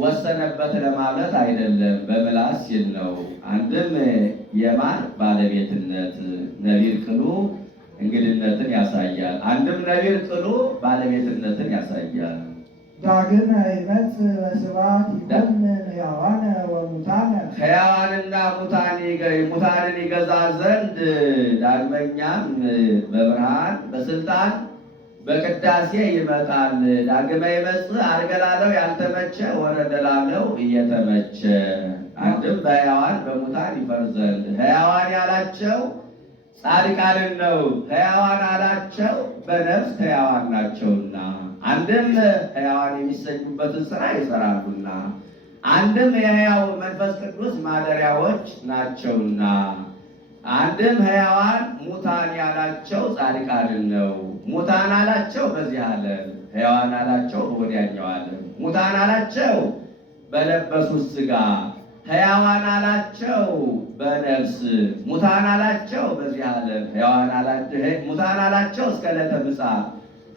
ወሰነበት ለማለት አይደለም። በምላስ ሲል ነው። አንድም የማን ባለቤትነት ነቢር ቅሉ እንግድነትን ያሳያል። አንድም ነቢር ቅሉ ባለቤትነትን ያሳያል። ዳግመ ይመጽእ በስብሐት ይኮንን ሕያዋነ ወሙታነ ሕያዋንና ሙታንን ይገዛ ዘንድ ዳግመኛም በብርሃን በስልጣን በቅዳሴ ይመጣል። ዳግመ ይመጽእ ዐርገ ላለው ያልተመቸ ወረደ ላለው እየተመቸ አንድም በሕያዋን በሙታን ይፈርድ ዘንድ ሕያዋን ያላቸው ጻድቃንን ነው። ሕያዋን አላቸው በነፍስ ሕያዋን ናቸውና አንድም ሕያዋን የሚሰኙበትን ሥራ ይሠራሉና አንድም የሕያው መንፈስ ቅዱስ ማደሪያዎች ናቸውና አንድም ሕያዋን ሙታን ያላቸው ጻድቃንን ነው። ሙታን አላቸው በዚህ ዓለም፣ ሕያዋን አላቸው በወዲያኛው ዓለም። ሙታን አላቸው በለበሱት ሥጋ፣ ሕያዋን አላቸው በነፍስ። ሙታን አላቸው በዚህ ዓለም፣ ሙታን አላቸው እስከ ዕለተ ምጽአት፣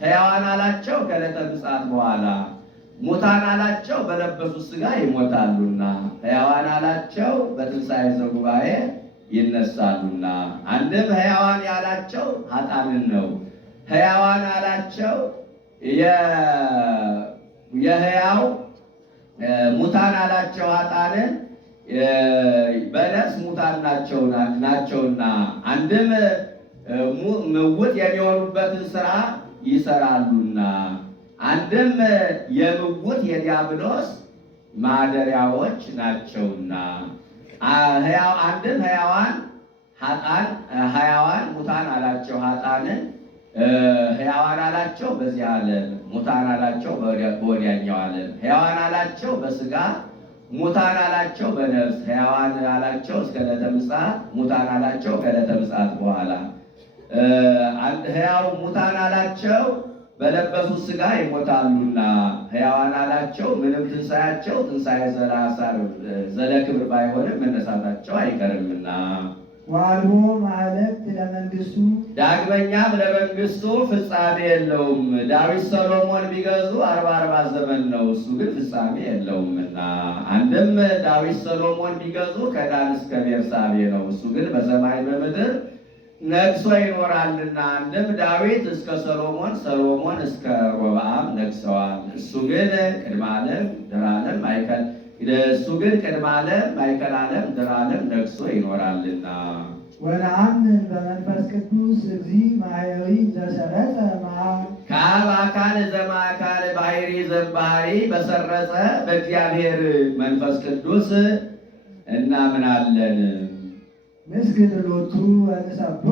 ሕያዋን አላቸው ከዕለተ ምጽአት በኋላ። ሙታን አላቸው በለበሱት ሥጋ ይሞታሉና፣ ሕያዋን አላቸው በትንሣኤ ዘጉባኤ ይነሳሉና። አንድም ሕያዋን ያላቸው ኃጥአንን ነው። ሕያዋን አላቸው የሕያው ሙታን አላቸው ኃጥአንን በነፍስ ሙታን ናቸውና። አንድም ምውት የሚሆኑበትን ሥራ ይሰራሉና፣ አንድም የምውት የዲያብሎስ ማደሪያዎች ናቸውና። አንድም ሕያዋን ሙታን አላቸው ኃጥአንን፣ ሕያዋን አላቸው በዚህ ዓለም፣ ሙታን አላቸው በወዲያኛው ዓለም። ሕያዋን አላቸው በሥጋ፣ ሙታን አላቸው በነፍስ። ሕያዋን አላቸው እስከ ዕለተ ምጽአት፣ ሙታን አላቸው ከዕለተ ምጽአት በኋላ። ሕያው ሙታን አላቸው በለበሱት ሥጋ ይሞታሉና፣ ሕያዋን አላቸው ምንም ትንሣኤያቸው ትንሣኤ ዘለክብር ባይሆንም መነሳታቸው አይቀርምና። ወአልቦ ማዕለክት ለመንግሥቱ፣ ዳግመኛም ለመንግሥቱ ፍጻሜ የለውም። ዳዊት ሰሎሞን ቢገዙ 40 ዘመን ነው፣ እሱ ግን ፍጻሜ የለውምና። አንድም ዳዊት ሰሎሞን ቢገዙ ከዳን እስከ ቤርሳቤ ነው፣ እሱ ግን በሰማይ በምድር ነግሶ ይኖራልና። አንድም ዳዊት እስከ ሰሎሞን፣ ሰሎሞን እስከ ሮብዓም ነግሰዋል። እሱ ግን ቅድመ ዓለም ድኅረ ዓለም እሱ ግን ቅድመ ዓለም ማእከለ ዓለም ድኅረ ዓለም ነግሶ ይኖራልና። ወነአምን በመንፈስ ቅዱስ እግዚእ ማሕየዊ ዘሰረጸ ከአብ አካል ዘማእካል ባሕሪ ዘእምባሕሪ በሰረጸ በእግዚአብሔር መንፈስ ቅዱስ እናምናለን። ምስግድ ሎቱ ወንሰብሖ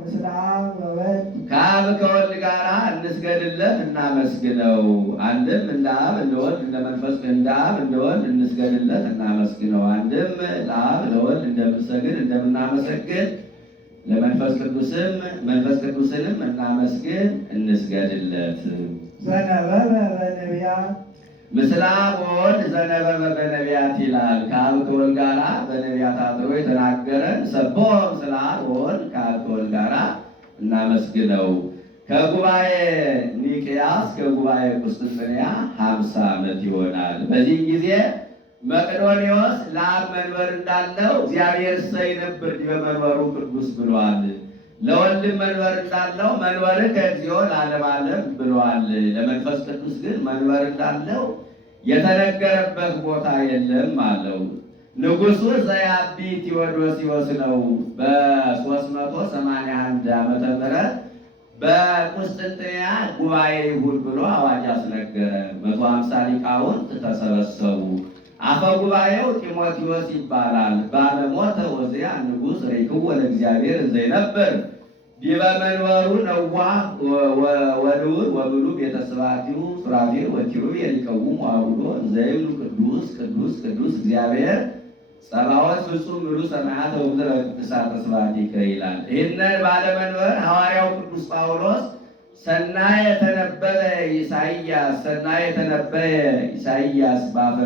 ምስለ አብ ወወልድ፣ ከአብ ከወልድ ጋር እንስገድለት እናመስግነው። አንድም እንደ አብ እንደ ወልድ እንደ መንፈስ እንደ አብ እንደ ወልድ እንስገድለት እናመስግነው። አንድም ለአብ ለወልድ እንደምንሰግድ እንደምናመሰግን ለመንፈስ ቅዱስንም እናመስግን እንስገድለት። ዘነበበ በነቢያት ምስለ አብ ወወልድ ዘነበበ በነቢያት ይላል። ከአብ ከወልድ ጋራ በነቢያት አድሮ የተናገረን ሰብሖ ምስለ አብ ወወልድ ከአብ ከወልድ ጋራ እናመስግነው። ከጉባኤ ኒቅያ እስከ ጉባኤ ቁስጥንጥንያ 50 ዓመት ይሆናል። በዚህ ጊዜ መቅዶንዮስ ለአብ መንበር እንዳለው እግዚአብሔር ሰይነብር ዲበ መንበሩ ቅዱስ ብሏል። ለወልድም መንበር እንዳለው መንበርከ እግዚኦ ለዓለመ ዓለም ብሏል። ለመንፈስ ቅዱስ ግን መንበር እንዳለው የተነገረበት ቦታ የለም አለው። ንጉሡ ዘያቢ ቴዎዶስዮስ ነው። በ381 ዓመተ ምህረት በቁስጥንጥንያ ጉባኤ ይሁን ብሎ አዋጅ አስነገረ። 150 ሊቃውንት ተሰበሰቡ። አፈ ጉባኤው ጢሞቴዎስ ይባላል። ባለሞተ ወዚያ ንጉሥ ሬክዎ ለእግዚአብሔር ዘይነብር ዲበ መንበሩ ነዋህ ወልዑል ወብሉ ቤተ ስብሐቲሁ ሱራፌል ወኪሩቤል ይቀውሙ አውዶ ዘይብሉ ቅዱስ ቅዱስ ቅዱስ እግዚአብሔር ጸባዖት ፍጹም ምሉዕ ሰማያተ ወምድረ ቅድሳተ ስብሐቲከ ይላል። ይህንን ባለመንበር ሐዋርያው ቅዱስ ጳውሎስ ሰናየ የተነበየ ኢሳይያስ ባፈ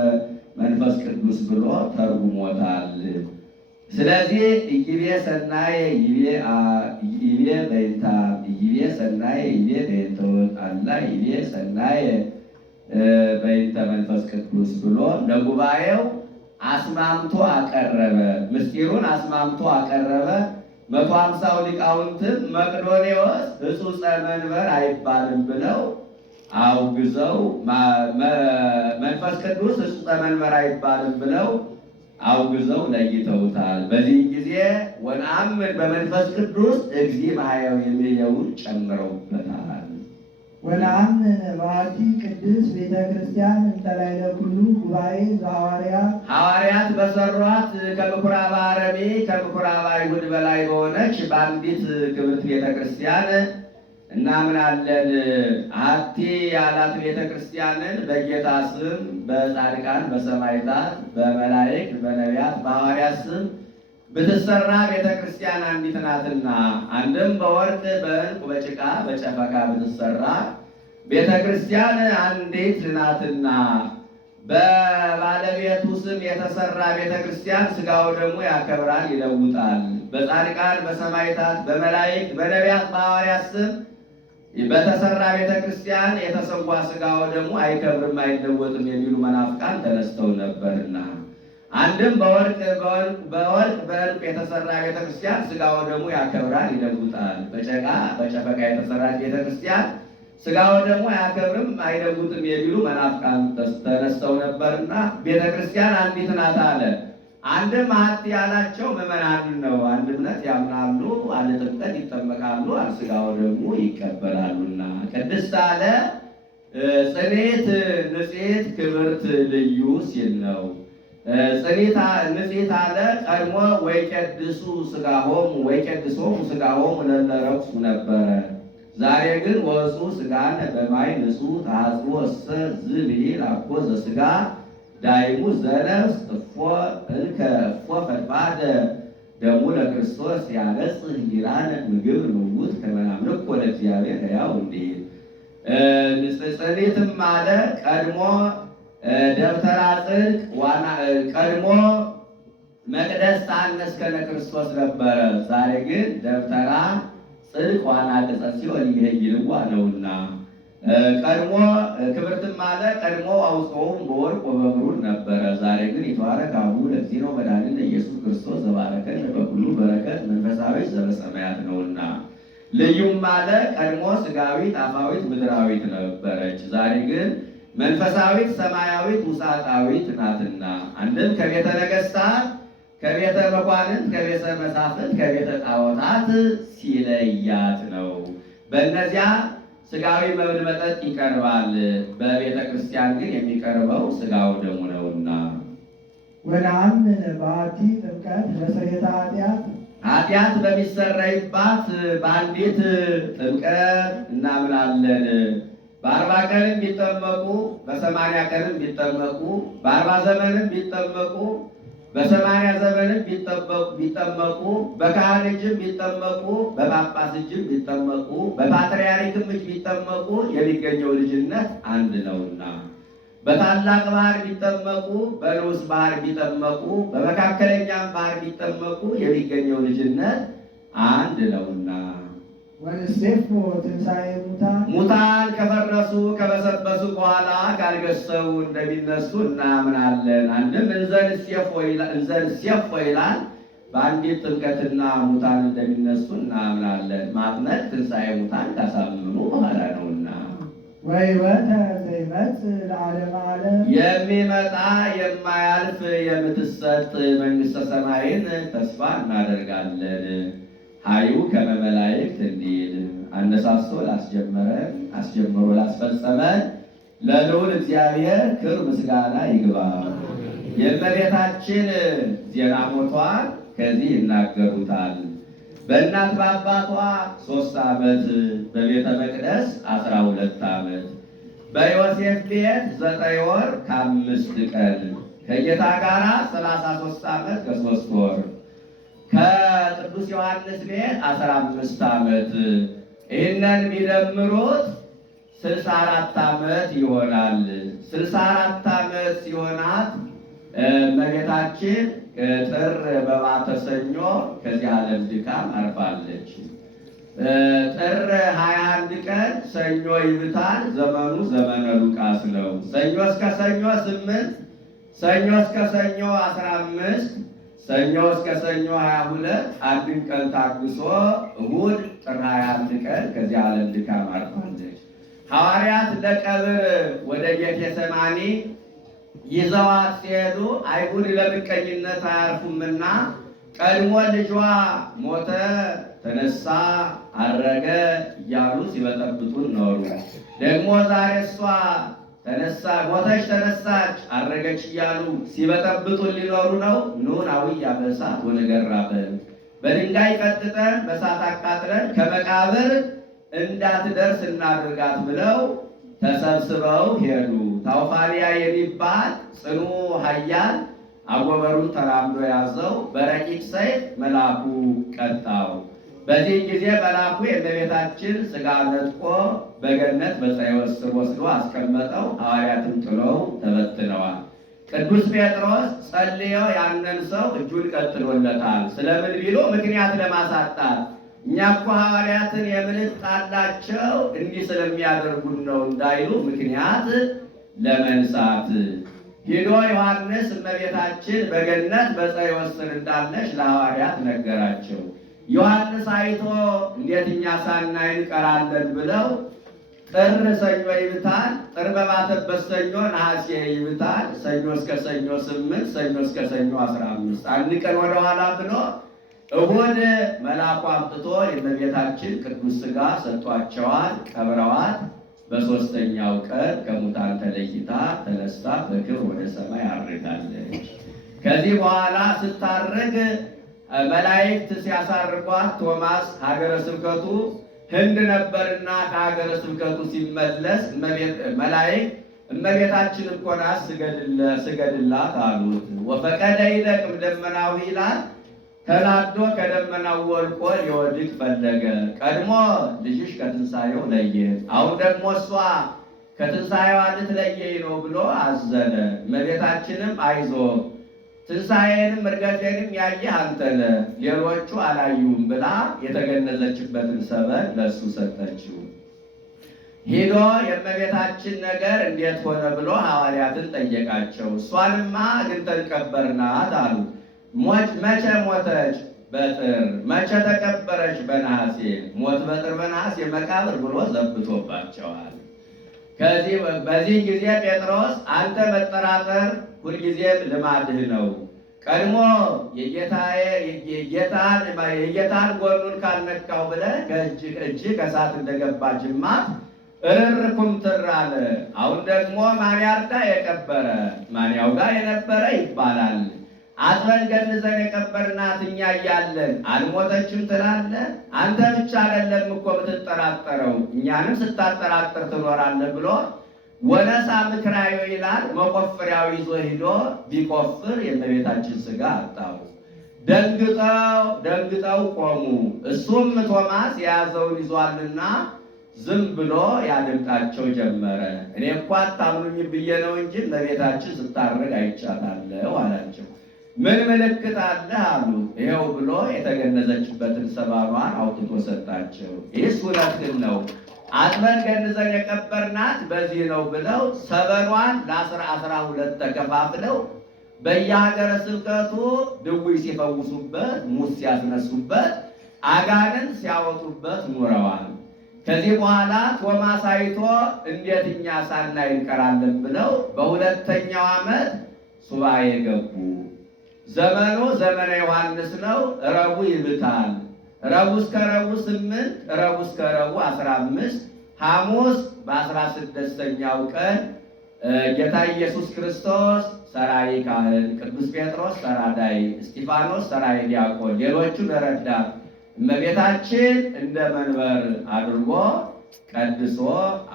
መንፈስ ቅዱስ ብሎ ተርጉሞታል። ስለዚህ ኢይቤ ሰናየ ይቤ በይንታ ኢይቤ ሰናየ ይቤ በይንተ አላ ይቤ ሰናየ በይንተ መንፈስ ቅዱስ ብሎ ለጉባኤው አስማምቶ አቀረበ። ምስጢሩን አስማምቶ አቀረበ። 150 ሊቃውንትም መቅዶንዮስ ሕጹጸ መንበር አይባልም ብለው አውግዘው መንፈስ ቅዱስ ሕጹጸ መንበር አይባልም ብለው አውግዘው ለይተውታል። በዚህ ጊዜ ወነአምን በመንፈስ ቅዱስ እግዚእ ማሕየዊ የሚለውን ጨምረውበታል። ወነአምን በአሐቲ ቅድስት ቤተ ክርስቲያን እንተ ላዕለ ኩሉ ጉባኤ ሐዋርያት በሰሯት ከምኵራበ አረሚ ከምኵራበ አይሁድ በላይ በሆነች በአንዲት ክብርት ቤተ ክርስቲያን እናምናለን። አሐቲ ያላት ቤተ ክርስቲያንን በጌታ ስም በጻድቃን በሰማዕታት በመላእክት በነቢያት በሐዋርያት ስም ብትሰራ ቤተ ክርስቲያን አንዲት ናትና፣ አንድም በወርቅ በዕንቁ በጭቃ በጨፈቃ ብትሰራ ቤተ ክርስቲያን አንዲት ናትና በባለቤቱ ስም የተሰራ ቤተ ክርስቲያን ሥጋው ደግሞ ያከብራል፣ ይለውጣል። በጻድቃን፣ በሰማዕታት፣ በመላእክት፣ በነቢያት፣ በሐዋርያት ስም በተሰራ ቤተ ክርስቲያን የተሰዋ ሥጋው ደግሞ አይከብርም፣ አይለወጥም የሚሉ መናፍቃን ተነስተው ነበርና አንድም በወርቅ በዕንቁ የተሰራ ቤተ ክርስቲያን ሥጋው ደግሞ ያከብራል፣ ይለውጣል። በጨፈቃ የተሰራች ቤተ ክርስቲያን ሥጋው ደግሞ አያከብርም አይለውጥም የሚሉ መናፍቃን ተነስተው ነበርና ቤተ ክርስቲያን አንዲት ናት አለ። አንድም አሐቲ ያላቸው ምዕመናንን ነው። አንድ እምነት ያምናሉ፣ አንድ ጥምቀት ይጠመቃሉ፣ አንድ ሥጋው ደግሞ ይቀበላሉና ቅድስት አለ። ጽኔት፣ ንጽሕት፣ ክብርት፣ ልዩ ሲል ነው። ንጽሕት አለ ቀድሞ ወይቀድሱ ሥጋሆሙ ወይቀድሶሙ ሥጋሆሙ ለእለ ረክሱ ነበረ። ዛሬ ግን ወፁ ሥጋነ በማይ ንጹሕ ተሐጽቦ እሰ ዝብሂል አኮ ዘሥጋ ዳይሙ ዘነፍስ እፎ እንከ እፎ ፈድፋደ ደሙ ለክርስቶስ ያነጽህ ይላነ ምግብ ንውት ከመ ናምልኮ ለእግዚአብሔር ሕያው እንዲል ጽኔትም አለ ቀድሞ ደብተራ ጽድቅ ቀድሞ መቅደስ ታነጽ ከነ ክርስቶስ ነበረ። ዛሬ ግን ደብተራ ጽድቅ ዋና ቅጸት ሲሆን ይሄይልዋ ነውና ቀድሞ ክብርትም አለ ቀድሞ አውጽኦም በወርቅ ወበብሩር ነበረ። ዛሬ ግን የተባረከ አቡ ለእግዚእነ ወመድኃኒነ ኢየሱስ ክርስቶስ ዘባረከነ በኩሉ በረከት መንፈሳዊት ዘበሰማያት ነውና። ልዩም አለ ቀድሞ ሥጋዊት አፋዊት ምድራዊት ነበረች። ዛሬ ግን መንፈሳዊት ሰማያዊት ውሳጣዊት ናትና አንድም ከቤተ ነገሥታት ከቤተ መኳንንት ከቤተ መሳፍንት ከቤተ ጣዖታት ሲለያት ነው። በእነዚያ ሥጋዊ መብል መጠጥ ይቀርባል። በቤተ ክርስቲያን ግን የሚቀርበው ሥጋው ደሙ ነውና። ወነአምን በአሐቲ ጥምቀት በስርየተ ኃጢአት በሚሰረይባት በአንዲት ጥምቀት እናምናለን። በ40 ቀንም ቢጠመቁ በ80 ቀንም ቢጠመቁ በ40 ዘመንም ቢጠመቁ በ80 ዘመንም ቢጠመቁ በካህን እጅም ቢጠመቁ በጳጳስ እጅም ቢጠመቁ በፓትርያርክም እጅ ቢጠመቁ የሚገኘው ልጅነት አንድ ነውና በታላቅ ባህር ቢጠመቁ በንዑስ ባህር ቢጠመቁ በመካከለኛም ባህር ቢጠመቁ የሚገኘው ልጅነት አንድ ነውና። ወንሴፎ ትንሣኤ ሙታን ከፈረሱ ከበሰበሱ በኋላ ካልገሰው እንደሚነሱ እናምናለን። አንድም እንዘንሴፎ ይላል። በአንዲት ጥምቀትና ሙታን እንደሚነሱ እናምናለን። ማጥመቅ ትንሣኤ ሙታን ካሳመኑ በኋላ ነውና። ወሕይወተ ዘይመጽእ ለዓለመ ዓለም የሚመጣ የማያልፍ የምትሰጥ መንግሥተ ሰማይን ተስፋ እናደርጋለን። ሀዩ ከመ መላእክት እንዲል አነሳስቶ ላስጀመረን አስጀምሮ ላስፈጸመን ለልዑል እግዚአብሔር ክብር ምስጋና ይግባ። የእመቤታችን ዜና ሞቷን ከዚህ ይናገሩታል። በእናት በአባቷ 3 ዓመት በቤተ መቅደስ 12 ዓመት በዮሴፍ ቤት 9 ወር ከ5 ቀን ከጌታ ጋር 33 ዓመት ከ3 ወር ከቅዱስ ዮሐንስ ቤት 15 ዓመት ይህንን ቢደምሩት 64 ዓመት ይሆናል። 64 ዓመት ሲሆናት እመቤታችን ጥር በባተ ሰኞ ከዚህ ዓለም ድካም አርፋለች። ጥር 21 ቀን ሰኞ ይብታል። ዘመኑ ዘመነ ሉቃስ ነው። ሰኞ እስከ ሰኞ 8፣ ሰኞ እስከ ሰኞ 15፣ ሰኞ እስከ ሰኞ 22 አንድን ቀን ታግሶ እሑድ ጥር 21 ቀን ከዚህ ዓለም ድካም አርፋለች። ሐዋርያት ለቀብር ወደ ጌቴሰማኒ ይዘዋት ሲሄዱ አይሁድ ለምቀኝነት አያርፉምና ቀድሞ ልጇ ሞተ፣ ተነሳ፣ አረገ እያሉ ሲበጠብጡን ኖሩ። ደግሞ ዛሬ እሷ ተነሳ ሞተች፣ ተነሳች፣ አረገች እያሉ ሲበጠብጡን ሊኖሩ ነው። ኑን አውያ በእሳት ወንገራበን በድንጋይ ቀጥቅጠን በእሳት አቃጥለን ከመቃብር እንዳትደርስ እናድርጋት ብለው ተሰብስበው ሄዱ። ታውፋሊያ የሚባል ጽኑ ኃያል አጎበሩን ተራምዶ ያዘው። በረቂቅ ሰይፍ መልአኩ ቀጣው። በዚህ ጊዜ መልአኩ የእመቤታችን ሥጋ ነጥቆ በገነት በፀሐይ ስር ወስዶ አስቀመጠው። ሐዋርያትም ጥለው ተበትነዋል። ቅዱስ ጴጥሮስ ጸልዮ ያንን ሰው እጁን ቀጥሎለታል። ስለምን ቢሉ ምክንያት ለማሳጣት እኛ እኮ ሐዋርያትን የምንጣላቸው እንዲህ ስለሚያደርጉን ነው እንዳይሉ ምክንያት ለመንሳት ሄዶ ዮሐንስ እመቤታችን በገነት በፀሐይ ስር እንዳለች ለሐዋርያት ነገራቸው። ዮሐንስ አይቶ እንዴት እኛ ሳናይ እንቀራለን ብለው ጥር ሰኞ ይብታል፣ ጥር በባተበት ሰኞ ነሐሴ ይብታል፣ ሰኞ እስከ ሰኞ 8፣ ሰኞ እስከ ሰኞ 15 አንድ ቀን ወደኋላ ብሎ እሁድ መልአኩ አምጥቶ የእመቤታችን ቅዱስ ሥጋ ሰጥቷቸዋል። ቀብረዋት በሦስተኛው ቀን ከሙታን ተለይታ ተነስታ በክብር ወደ ሰማይ አርጋለች። ከዚህ በኋላ ስታርግ መላእክት ሲያሳርጓት ቶማስ ሀገረ ስብከቱ ህንድ ነበርና ከሀገረ ስብከቱ ሲመለስ መላእክት እመቤታችን እኮ ናት ስገድላት አሉት። ወፈቀደ ይደቅም ደመናዊ ይላል። ተናዶ ከደመናው ወልቆ ሊወድቅ ፈለገ። ቀድሞ ልጅሽ ከትንሣኤው ለየን፣ አሁን ደግሞ እሷ ከትንሣኤዋ ልትለየኝ ነው ብሎ አዘነ። እመቤታችንም አይዞ ትንሣኤንም እርገቴንም ያየህ አንተ ነህ፣ ሌሎቹ አላዩም ብላ የተገነዘችበትን ሰበን ለእሱ ሰጠችው። ሄዶ የእመቤታችን ነገር እንዴት ሆነ ብሎ ሐዋርያትን ጠየቃቸው። እሷንማ አግኝተን ቀበርናት አሉ። መቼ ሞተች? በጥር። መቼ ተቀበረች? በነሐሴ። ሞት በጥር በነሐሴ መቃብር ብሎ ዘብቶባቸዋል። በዚህ ጊዜ ጴጥሮስ አንተ መጠራጠር ሁልጊዜም ልማድህ ነው። ቀድሞ የጌታን ጎኑን ካልነካው ብለህ እጅ ከእሳት እንደገባ ጅማት እርር ኩምትር አለ። አሁን ደግሞ ማን ያርዳ? የቀበረ ማን ያውጋ የነበረ ይባላል። አጥበን ገንዘን የቀበርናት እኛ እያለን አልሞተችም ትላለህ? አንተ ብቻ አይደለም እኮ ብትጠራጠረው እኛንም ስታጠራጥር ትኖራለህ ብሎ ወነሳ ምክራዮ ይላል። መቆፈሪያው ይዞ ሂዶ ቢቆፍር የእመቤታችን ሥጋ አጣው። ደንግጠው ቆሙ። እሱም ቶማስ የያዘውን ይዟልና ዝም ብሎ ያደምጣቸው ጀመረ። እኔ እኮ አታምኑኝ ብዬ ነው እንጂ እመቤታችን ስታርግ አይቻታለሁ አላቸው። ምን ምልክት አለህ አሉት። ይኸው ብሎ የተገነዘችበትን ሰባኗን አውጥቶ ሰጣቸው። ይህስ እውነትህን ነው፣ አጥበን ገንዘን የቀበርናት በዚህ ነው ብለው ሰበኗን ለ12 ተከፋፍለው በየሀገረ ስብከቱ ድውይ ሲፈውሱበት፣ ሙት ሲያስነሱበት፣ አጋንን ሲያወጡበት ኑረዋል። ከዚህ በኋላ ቶማስ አይቶ እንዴት እኛ ሳናይ እንቀራለን ብለው በሁለተኛው ዓመት ሱባኤ ገቡ። ዘመኑ ዘመነ ዮሐንስ ነው። ረቡዕ ይብታል። ረቡዕ እስከ ረቡዕ 8፣ ረቡዕ እስከ ረቡዕ 15፣ ሐሙስ በ16ኛው ቀን ጌታ ኢየሱስ ክርስቶስ ሰራይ ካህን፣ ቅዱስ ጴጥሮስ ተራዳይ፣ እስጢፋኖስ ሰራይ ዲያቆን፣ ሌሎቹን ረዳት እመቤታችን እንደ መንበር አድርጎ ቀድሶ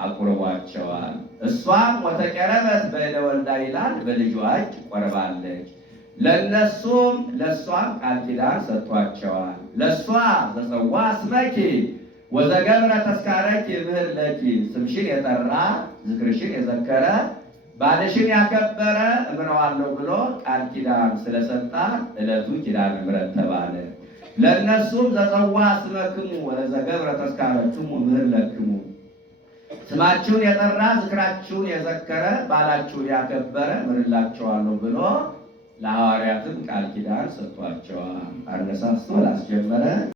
አቁርቧቸዋል። እሷም ወተቀረበት በእደ ወልዳ ይላል፣ በልጇ እጅ ቆርባለች። ለእሷም ቃል ኪዳን ሰጥቷቸዋል። ለእሷ ዘጸዋ ስመኪ ወዘገብረ ተስካረኪ ምህር ለኪ፣ ስምሽን የጠራ ዝክርሽን የዘከረ ባልሽን ያከበረ እምረዋለሁ ብሎ ቃል ኪዳን ስለሰጣት ዕለቱ ኪዳነ ምሕረት ተባለ። ለእነሱም ዘጸዋ ስመክሙ ወዘገብረ ተስካረክሙ ምህር ለክሙ፣ ስማችሁን የጠራ ዝክራችሁን የዘከረ ባላችሁን ያከበረ ምርላቸዋለሁ ብሎ ለሐዋርያትም ቃል ኪዳን ሰጥቷቸዋል። አነሳስቶ ላስጀመረ